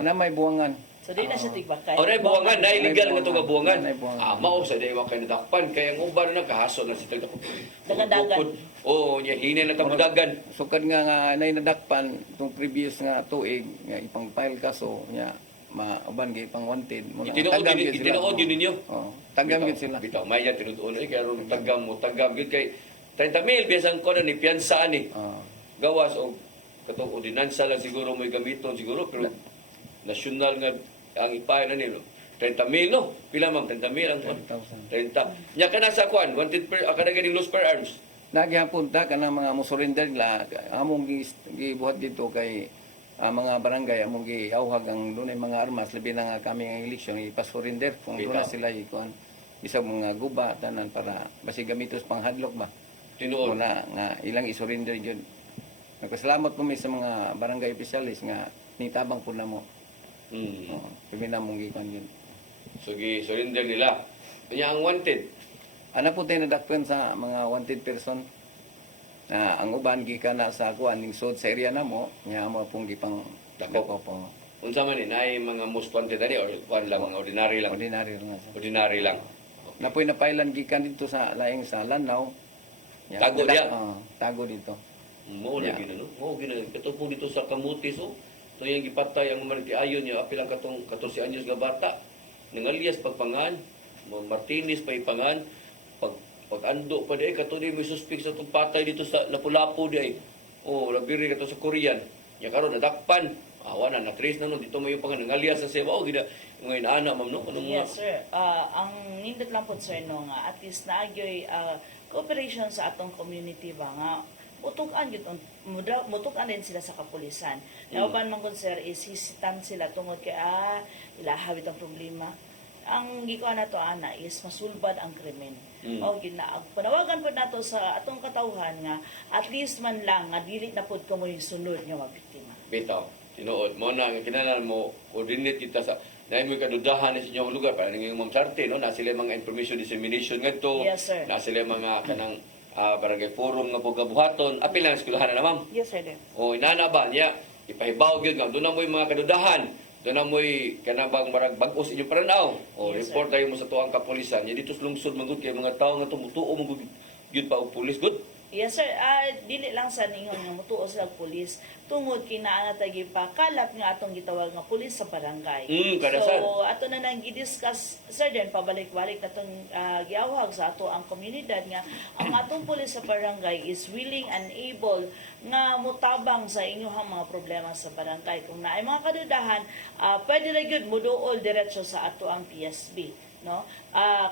Na May buwangan. So di na siya tigbakay. Oray buwangan na illegal nga to nga buwangan. Nay buwangan. Mao sa daywa kay nadakpan kay ang uban na kahaso na si tagdakop. Dagan-dagan. Oo, nya hinay na tabudagan. Sukad nga nay nadakpan itong previous nga tuig nga ipang file kaso nya mauban gyud pang wanted mo na. Itinuod yun ninyo. Oh, tagam gyud sila. Bitaw may yan tinuod kay aron tagam mo tagam gyud kay 30,000 bisan ko na ni piyansa ni. Oh. Gawas og katong ordinansa lang siguro may gamiton siguro pero nasyonal nga ang ipay na nilo. 30,000 no? Pila ma'am? 30,000 ang kuan. 30,000. 30. Nya kana sa kuan, wanted per kada gani loose per arms. Nagyapon ta kanang mga musurrender la among gibuhat dito kay mga barangay among giawhag ang dunay mga armas labi na nga kami ang eleksyon ipasurrender kung doon na Bitaw. sila ikuan isang mga guba tanan para basi gamitos pang hadlok ba Tinuod. muna nga ilang isurrender jud. Nagpasalamat po mi sa mga barangay officials nga nitabang po na mo. Kami na mong gikuan yun. So surrender nila. Kanya ang wanted. Ana po tayo nadakpan sa mga wanted person na ang uban gikan na sa kuan ning sud sa area namo nya mo pong gipang Dako. po. Unsa man ni nay mga most wanted ani or kuan lang mga ordinary lang. Ordinary lang sa. Ordinary lang. napoy na pailan gikan dito sa laing sa Lanao. Tago diya? Tago dito. Mo Yeah. lagi na no. Mo gina katong dito sa Kamutis oh. To yung gipatay ang manitiayon niya apilang katong 14 anyos nga bata. Nangalias pagpangan, mo Martinez pa ipangan, pag-ando pa di kato di may suspect sa itong patay dito sa Lapu-Lapu di ay. Oh, labiri kato sa Korean. Ya karon nadakpan. Awa na trace na no dito may pangan nangalias sa Cebu gina mga inaana ma'am no. Anong mga Yes, sir. Ang nindot lang po, sir, no, nga at least naagyoy cooperation sa atong community ba nga mutukan yun, mutukan din sila sa kapulisan. Nauban man kun, sir, is hisitan sila tungod kay ilahawit ang problema. Ang gikuan nato ana is masulbad ang krimen. O panawagan po nato sa atong katawhan nga at least man lang nga dili na pud ko mo sunod nga mabiktima. bitaw. Tinuod mo na nga kinahanglan mo coordinate kita sa na mo kadudahan sa inyong lugar para ning Ma'am Sarte no na sila mga information dissemination ngadto. Yes, sir. Na sila mga kanang barangay forum nga pagabuhaton apil lang eskwelahan na ma'am. Yes, sir. Then. O inana ba niya ipahibaw gyud nga doon na mo'y mga kadudahan. Doon na mo'y kanabang marag bag-os inyong paranaw. O Yes, report tayo mo sa tuwang kapulisan. Nya dito sa lungsod magud kay mga tao nga tumutuo mo gyud pa og pulis good. Yes, sir. Dili lang sa ningon nga mutuo sa pulis tungod kinaangat lagi pa kalap nga atong gitawag nga pulis sa barangay. Kadasan. So ato na nang gidiscuss, sir, then pabalik-balik natong giawhag sa ato ang komunidad nga ang atong pulis sa barangay is willing and able nga mutabang sa inyong mga problema sa barangay. Kung naay mga kadudahan, pwede ra gyud muduol diretso sa ato ang PSB. No,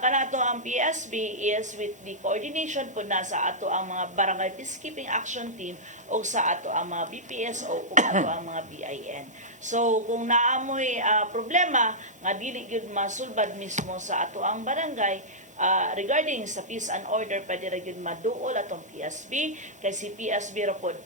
kanato ang PSB is with the coordination po na sa ato ang mga barangay peacekeeping action team o sa ato ang mga BPS o kung ato ang mga BIN. So kung naamoy problema nga dili gyud masulbad mismo sa ato ang barangay regarding sa peace and order, pwede ra gyud maduol atong PSB kay si PSB ra pod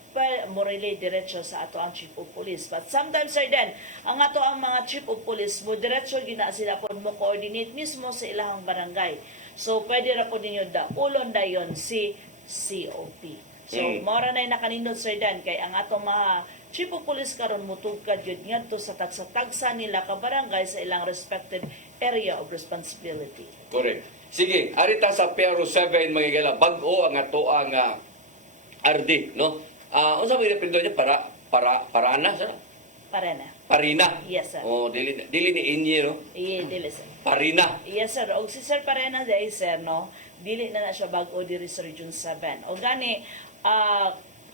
mo relay diretso sa ato ang chief of police. But sometimes, sir, then ang ato ang mga chief of police mo diretso gina sila pod mo coordinate mismo sa ilahang barangay. So pwede ra pod ninyo daulon dayon si COP. So mora na nakanindot, sir, dan kay ang atong mga chief of police karon mutugkad gyud ngadto sa tagsa-tagsa nila ka barangay sa ilang respected area of responsibility. Correct. Sige, arita sa Pero 7 magigala bag-o ang ato ang RD, no? Unsa may reprendo niya parana sa Parana. Parina. Yes, sir. Oh, dili ni Inye, no? Dili, sir. Parina. Yes, sir. Og si Sir Parena day, sir, no? Dili na siya bag-o diri sa Region 7. O gani,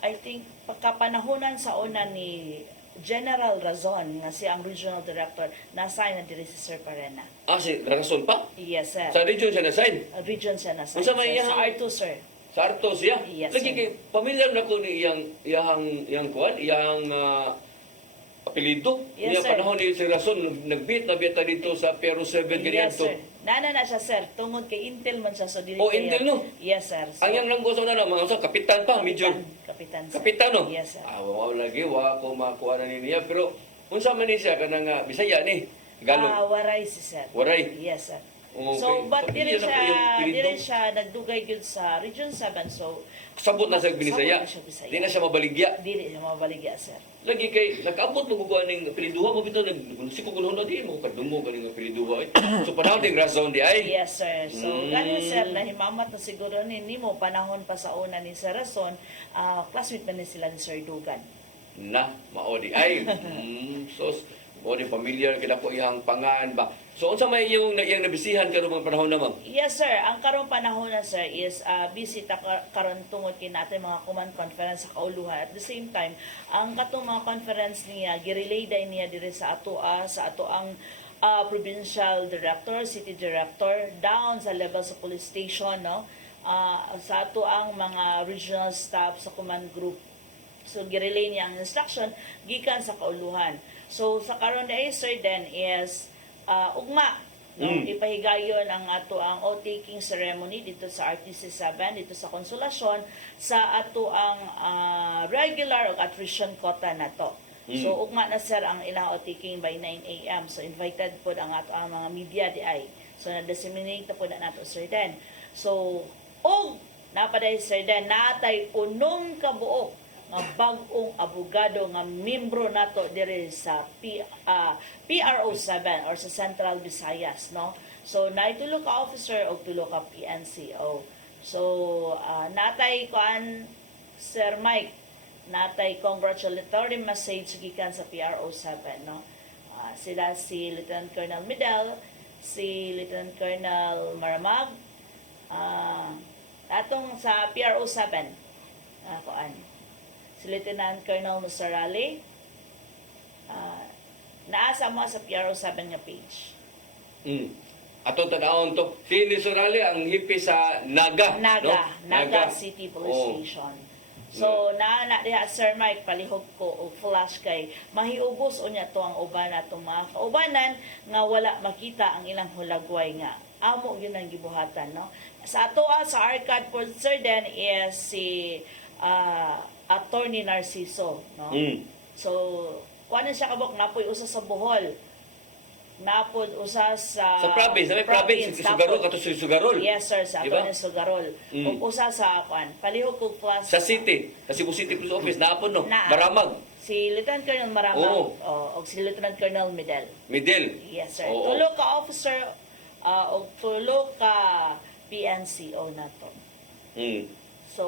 I think pagkapanahonan sa una ni General Razon nga siya ang regional director, na-assign na diri si Sir Parena. Si rason pa? Yes, sir. Sa region siya na-sign. Region siya na-assign. Unsa may sir. iyang- Sa R2, sir. Sa Artos siya. Yes, Lagi sir. kay pamilyar na ko ni iyang kuan, iyang apelyido. Yes, Niya sir. panahon ni si Rason nagbit na bita dito sa Pero 7 Yes, ganito. sir. Nana na siya, sir. Tungod kay Intel man siya. So, dili Oh, kaya- Intel, no? Yes, sir. So, Ang yang langgo sa na mga sa kapitan pa, major. Kapitan, sir. Kapitan, no? Yes, sir. Wow, lagi wa ko makuha na niya pero unsa man ni siya kanang Bisaya ni Galog. Waray si sir. Waray. Yes, sir. Okay. So, but Pamilya na kayong pinito? dili siya nagdugay gyud sa Region 7. So, Sabot na sa Binisaya. Sabot na siya Bisaya. Di na siya mabaligya. dili siya mabaligya, sir. Lagi kay nakaabot mo kuha ning piliduha mo bitaw nagsiku kuno na di mo kadungo kaning piliduha. So panahon ding razon di ay. Yes, sir. So, ganun, sir, nahimamat na siguro ni mo panahon pa sa una ni Sir Rason, classmate na ni sila ni Sir Dugan. Na mao di ay. So mo di familiar kita ko iyang pangan ba. So unsa may iyong nabisihan karon mga panahon na ma'am? Yes, sir. Ang karong panahon na, sir, is busy ta karon tungod kay natin mga command conference sa kauluhan. At the same time, ang katong mga conference niya, girelay day niya diri sa ato ang provincial director, city director, down sa level sa police station, no? Sa ato ang mga regional staff sa command group. So, girelay niya ang instruction gikan sa kauluhan. So, sa karon day, sir, then is ugma, no? Ipahigayon ang ato ang oath-taking ceremony dito sa RTC 7, dito sa Konsolasyon, sa ato ang regular o attrition quota na to. So, ugma na, sir, ang ilang oath-taking by 9 a.m. So, invited po ang ato ang mga media di ay. So, na-disseminate po na nato, sir, then. So, napaday, sir, then, natay unong kabuok nga bag-ong abogado nga membro nato diri sa PRO 7 or sa Central Visayas, no? So naitulo ka officer o tulo ka PNCO. So natay kuan Sir Mike, natay congratulatory message gikan sa PRO7, no. Sila si Lieutenant Colonel Medel, si Lieutenant Colonel Maramag, atong sa PRO7 kuan si Lieutenant Colonel Musarali, naasa mo sa PRO7 nga page. Ato tanawon to. Si Nisorale ang hipi sa Naga, no? Naga City Police Oh. Station. So na diha Sir Mike palihog ko og flash kay mahiubos unya to ang uban atong mga kaubanan nga wala makita ang ilang hulagway nga amo gyud ang gibuhatan, no. Sa atoa sa arcade for Sir Den is si Attorney Narciso, no. So kuan siya kabok napoy usa sa Bohol. Napod usa sa province, may province, si Sugarol, kato si Sugarol. Yes sir, sa Diba? Atty. Sugarol. Ug usa sa kuan, palihog kog plus Sa city, sa Cebu City Police Office, naapon no? Na- Maramag, si Lieutenant Colonel Maramag Oo. o si Lieutenant Colonel Medel. Middle. Yes sir. Oo. Tulo ka officer o tulo ka PNCO nato. So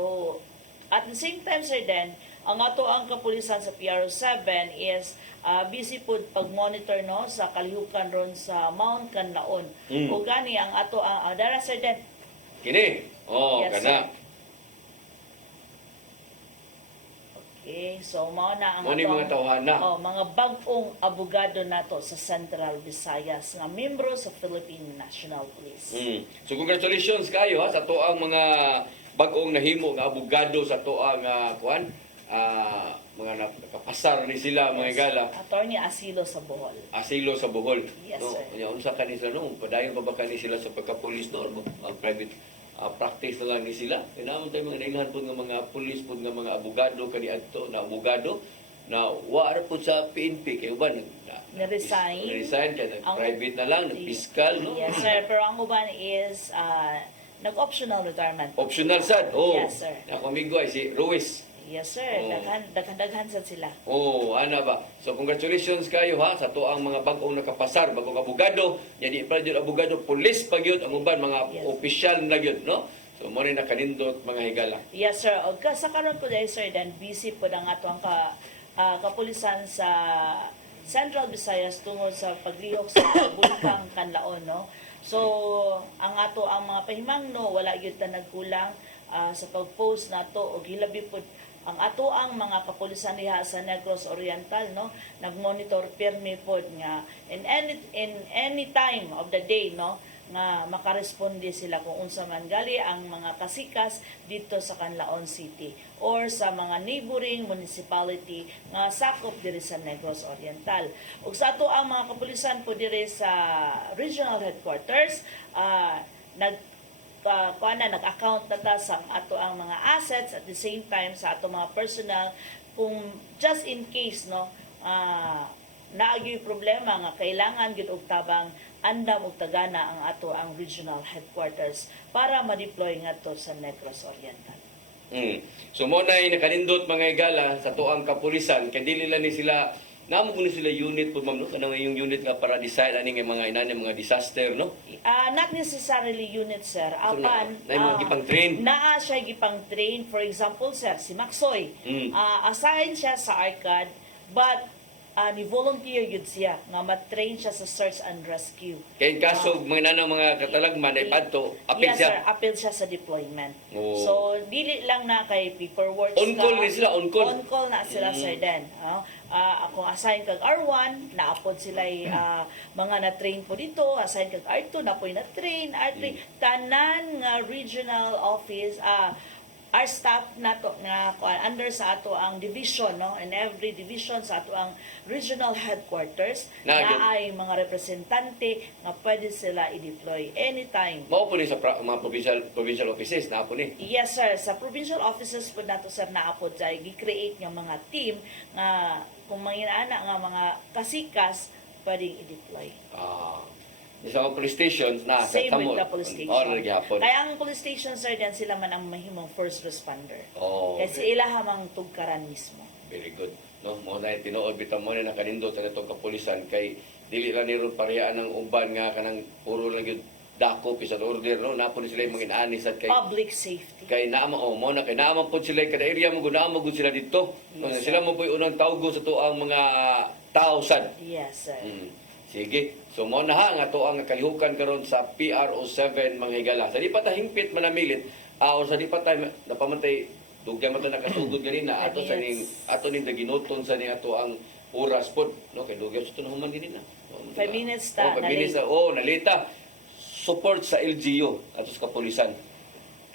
at the same time sir then ang ato ang kapulisan sa PRO7 is busy po pag-monitor no sa kalihukan ron sa Mount Canlaon. O gani ang ato ang dara sir then Kini. Oh, Yes, kana. okay, so mao na ang Mo ni mga tawhana. mga bag-ong abogado nato sa Central Visayas nga membro sa Philippine National Police. So congratulations kayo ha sa toang mga bag-ong nahimo nga abogado sa toang kuan mga nakapasar ni sila mga gala Attorney Asilo sa Bohol. asilo sa Bohol. Yes, no? sir. Nya unsa kanila no padayon pa ba kani sila sa pagka-police no private practice na lang ni sila. Kinahanglan tayo mga nailhan po nga mga police po nga mga abogado kani adto na abogado na war po sa PNP kay uban Na-resign. Na-resign kaya Ang- private na lang, fiscal no. Yes sir, pero ang uban is nag-optional retirement. Optional sad. Oh. Yes, sir. Ako amigo ay si Ruiz. Yes sir, Oh. daghan sad sila. Oh, ana ba? So congratulations kayo ha sa tuang mga bag-ong nakapasar, bagong abogado. Nya di pa jud abogado, police pa gyud ang uban mga Yes. opisyal na gyud, no? So mo ni nakanindot mga higala. Yes sir, og sa karon po dahil sir, then busy po ang ato ang kapulisan sa Central Visayas tungod sa paglihok sa Bulkang Canlaon, no? So, ang ato ang mga pahimangno wala gyud ta nagkulang sa pag-post nato og hilabi po ang ato ang mga kapulisan diha sa Negros Oriental, no, nagmonitor pirmi pod nga in any time of the day, no, nga makaresponde sila kung unsa man gali ang mga kasikas dito sa Canlaon City or sa mga neighboring municipality nga sakop diri sa Negros Oriental. Ug sa ato ang mga kapulisan po diri sa regional headquarters, nag-account na ta sa ato ang mga assets at the same time sa ato mga personnel kung just in case no naagyo'y problema nga kailangan gyud og tabang andam og tagana ang ato ang regional headquarters para ma-deploy ngadto sa Negros Oriental. So mo na nakanindot mga higala sa tuang kapulisan kay dili lang ni sila namo kuno sila unit pud ma'am no kanang yung unit nga para decide ani nga mga inani mga disaster no. Not necessarily unit, sir. So, Apan, na mga gipang-train. Naa siya gipang-train. For example, sir, si Maxoy, assign siya sa ARCAD, but ni-volunteer yun siya nga matrain siya sa search and rescue. Kay kaso mga nanang mga katalagman ay padto apil Yes, siya. sir. Appeal siya sa deployment. Oh. So, dili lang na kay paperwork. On call din sila, on call. On call na sila, sir, then. Ako assign kag R1, naapod sila mga na-train po dito. Assign kag R2, napoy na-train. R3, tanan nga regional office, our staff nato nga under sa ato ang division, no, and every division sa ato ang regional headquarters Na- na ay mga representante nga pwede sila i-deploy anytime. Mao po ni sa mga provincial offices na po ni. Yes sir, sa provincial offices po nato sir naapod sa gi-create ng mga team nga kung manginaana nga mga kasikas pwedeng i-deploy. Sa mga police stations na Same sa with the police station. gyapon. Kaya ang police station sir, diyan sila man ang mahimong first responder. Oh, Kasi ila hamang tugkaran mismo. very good. No, mo na tinuod bitaw mo na nakanindot sa itong kapulisan kay dili lang niron parehaan ng uban nga kanang puro lang yun dako sa order no napo ni sila yung mga inaani sa kay Public safety. kay naama o mo na kay naama po sila kada area mo naama gud sila dito. Yes, Sila mo po yung unang tawgo sa tuang mga tao sad. Yes, sir. Sige. So mo na ha nga to ang kalihukan karon sa PRO7 mga higala. Sa di pa ta hingpit manamilit, o sa di pa ta napamantay dugay man ta nakasugod ganina ato sa ning ginoton sa ning ato ang oras pod no kay dugay sa tunahuman dinina. 5 minutes ta, 5 minutes nalate. nalita. Support sa LGU ato sa kapulisan.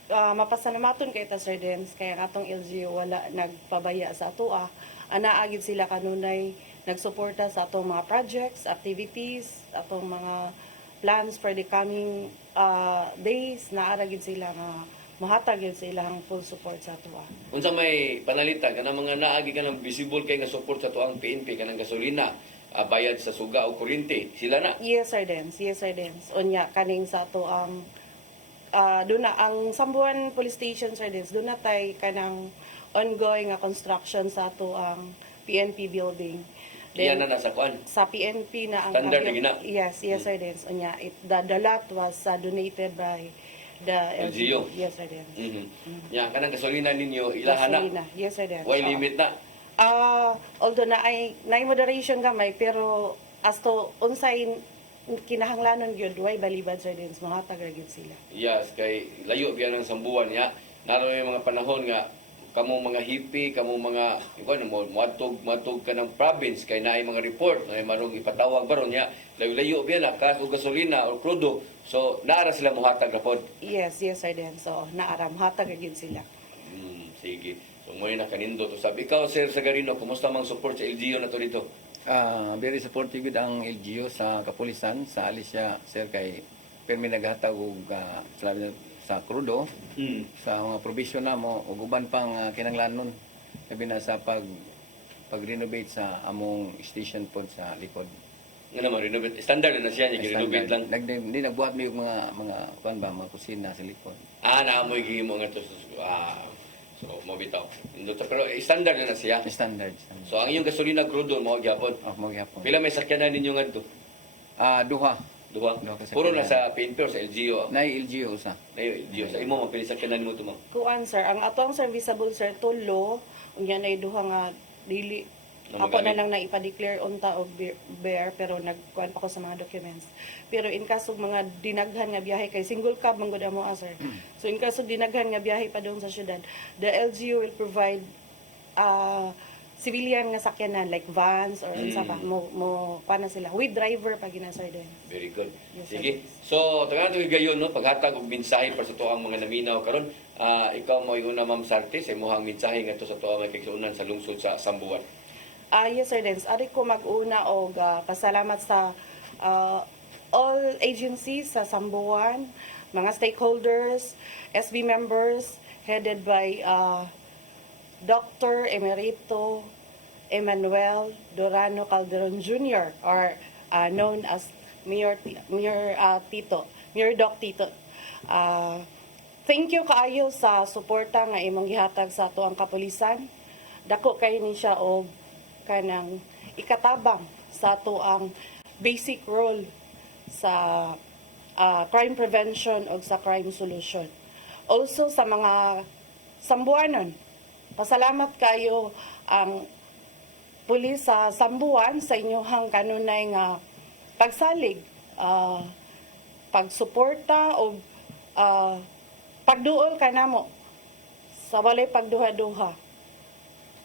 Mapasalamaton kay ta Sir Dens kay ang atong LGU wala nagpabaya sa atoa. Anaagid sila kanunay nagsuporta sa atong mga projects, activities, atong mga plans for the coming days. Naaragid sila nga mahatag yun sa ilang full support sa atoa. Unsa may panalitan kanang mga naagi ka ng visible kay nga support sa tuang PNP kanang gasolina, bayad sa suga o kuryente, sila na. Yes, Sir Dens. Yes, Sir Dens. Unya, kaning sa ato ang doon na ang Sambuan Police Station, Sir Dens, doon na tay kanang ongoing nga construction sa ato ang PNP building. Iyan na nasa kuan. Sa PNP na ang Standard na gina. Yes, Sir Dens. Unya, the lot was donated by the LGU. Yes, Sir Dens. Nya kanang gasolina ninyo ilahan na. Gasolina. Yes, Sir Dens. Way Oo. limit na. Although na ay moderation gamay pero as to unsay kinahanglanon gyud way balibad Sir Dens mahatag ra gyud sila. Yes, kay layo biya ng sambuan niya. Naroon yung mga panahon nga kamo mga hippie, kamo mga ikuan mo matug ka ng province kay naay mga report na marong ipatawag baron niya. Layo-layo biya na kas og gasolina or crudo. So naara sila mohatag ra pod. Yes, Sir Dens. So naaram hatag ra gyud sila. Sige. So mo na kanindo to sabi ikaw Sir Sagarino, kumusta mang support sa LGU na to dito? Very supportive with ang LGU sa kapulisan sa Alicia sir kay permi naghatag og sa krudo sa mga provision na mo ug uban pang kinanglanon labi na sa pag-renovate sa among station pod sa likod. Nga naman renovate standard na siya niya renovate lang. Hindi nagbuhat mi og mga kuan ba mga kusina sa likod. Naamoy gihimo nga to so mo bitaw. Pero standard na siya. Standard. So ang iyong gasolina crudo mo gyapon. Mo gyapon. Pila may sakyanan ninyo ngadto? Duha. Duha. Duha ka sakyanan. Puro na sa PNP or sa LGU. Nay LGU usa. Ay, LGU. Sa imo mapili sakyanan mo to mo. Kuan sir, ang atong serviceable sir tulo unya nay duha nga dili Na ako na magamit. lang na ipa-declare unta og bear pero nagkuan pa ko sa mga documents. Pero in case of mga dinaghan nga biyahe kay single cab man gud amo sir. So in case of dinaghan nga biyahe pa doon sa syudad, the LGU will provide civilian nga sakyanan like vans or unsa pa mo pana sila with driver pa gina sir din. Very good. Yes, Sige. sir. So, tagaan ito gayon, no? Paghatag og mensahe para sa tuang mga naminaw karon. Ikaw mo yung una, Ma'am Sarte, sa imuhang mensahe nga to sa tuang may kigsuunan sa lungsod sa Sambuan. Yes, Sir Dens. Ari ko mag-una og pasalamat sa all agencies sa Sambuan, mga stakeholders, SB members, headed by Dr. Emerito Emmanuel Dorano Calderon Jr. or known as Mayor Doc Tito. Thank you kaayo sa suporta nga imong gihatag sa ato ang kapulisan. Dako kay ni siya og kanang ikatabang sa ato ang basic role sa crime prevention o sa crime solution. Also sa mga Sambuanon, pasalamat kayo ang pulis sa Sambuan sa inyong kanunay nga pagsalig, pagsuporta o pagduol ka namo sa walay pagduha-duha.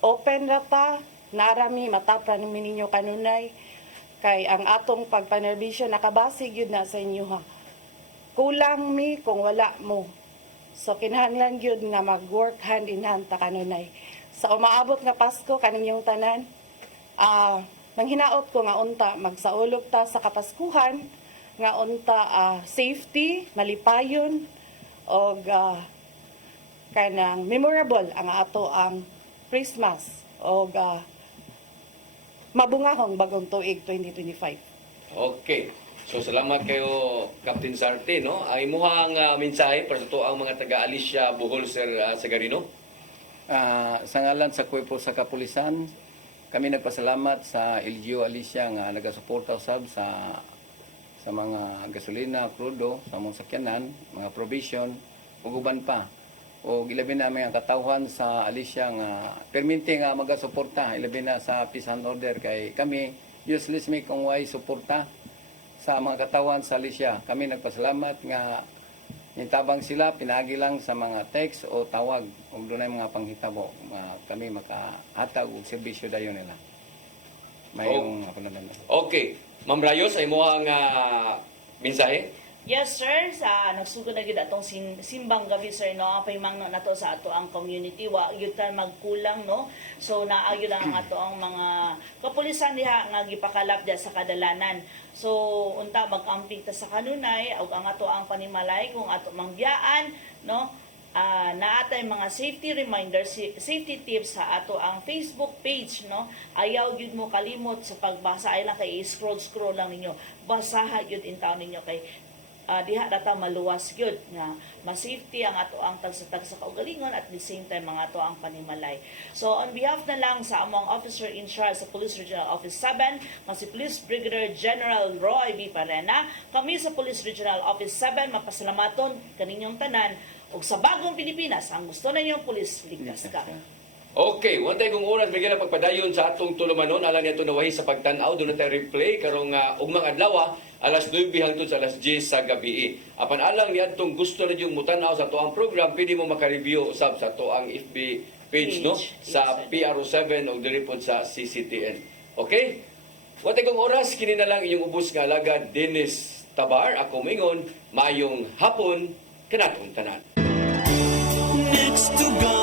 Open rata, narami matapran ninyo kanunay kay ang atong pagpanerbisyo nakabase gyud na sa inyo ha. Kulang mi kung wala mo. So kinahanglan gyud nga mag-work hand in hand ta kanunay. Sa umaabot nga Pasko kaninyong tanan, manghinaot ko nga unta magsaulog ta sa Kapaskuhan nga unta safety, malipayon og kanang memorable ang ato ang Christmas og mabungahong bagong tuig 2025. Okay. So, salamat kayo, Captain Sarte, no? Ay imuhang mensahe para sa tuang mga taga-Alicia, Bohol, Sir Sagarino. Sa ngalan sa Kuerpo sa Kapulisan, kami nagpasalamat sa LGU Alicia nga nagasuporta usab sa mga gasolina, krudo, sa mga sakyanan, mga provision, ug uban pa. O ilabi na mga katawhan sa Alicia nga perminti nga magasuporta, ilabi na sa peace and order kay kami useless may kung way suporta sa mga katawhan sa Alicia. Kami nagpasalamat nga nintabang sila, pinagi lang sa mga text o tawag o doon ay mga panghitabo. Kami makahatag og serbisyo dayon nila. Mayong ako na. Okay. Ma'am Rayos, ay mo ang mensahe? Yes, sir. Nagsugod na gid atong simbang gabi, sir, no? Ang pahimangno nato sa ato ang community. Wa gyud ta magkulang, no? So, naagyo lang ang ato ang mga kapulisan diha nga gipakalap diha sa kadalanan. So, unta mag-amping ta sa kanunay, ug ang ato ang panimalay kung ato mangbiyaan, no? Naatay mga safety reminders, safety tips sa ato ang Facebook page, no? Ayaw gyud mo kalimot sa pagbasa, ay lang kay scroll lang ninyo. Basaha gyud in taon ninyo kay diha data maluwas gyud nga ma-safety ang ato ang tag sa kaugalingon at the same time mga ato ang panimalay. So on behalf na lang sa among officer in charge sa Police Regional Office 7, nga si Police Brigadier General Roy B. Parena, kami sa Police Regional Office 7 mapasalamaton kaninyong tanan ug sa bagong Pilipinas ang gusto na ninyong pulis ligtas ka. Okay, one day kung oras bigyan na pagpadayon sa atong tulumanon, alam niya ito nawahi sa pagtanaw, doon na tayo replay, karong ugmang adlaw, alas 9 hangtod sa alas 10 sa gabi. Apan alang niya itong gusto na yung mutanaw sa toang program, pwede mo makareview usab sa toang FB page, no? Sa PRO7 o diripod sa CCTN. Okay? One day kung oras, kini na lang inyong ubos nga alagad, Dennis Tabar, ako mingon, mayong hapon, kanatong tanan. Next to God.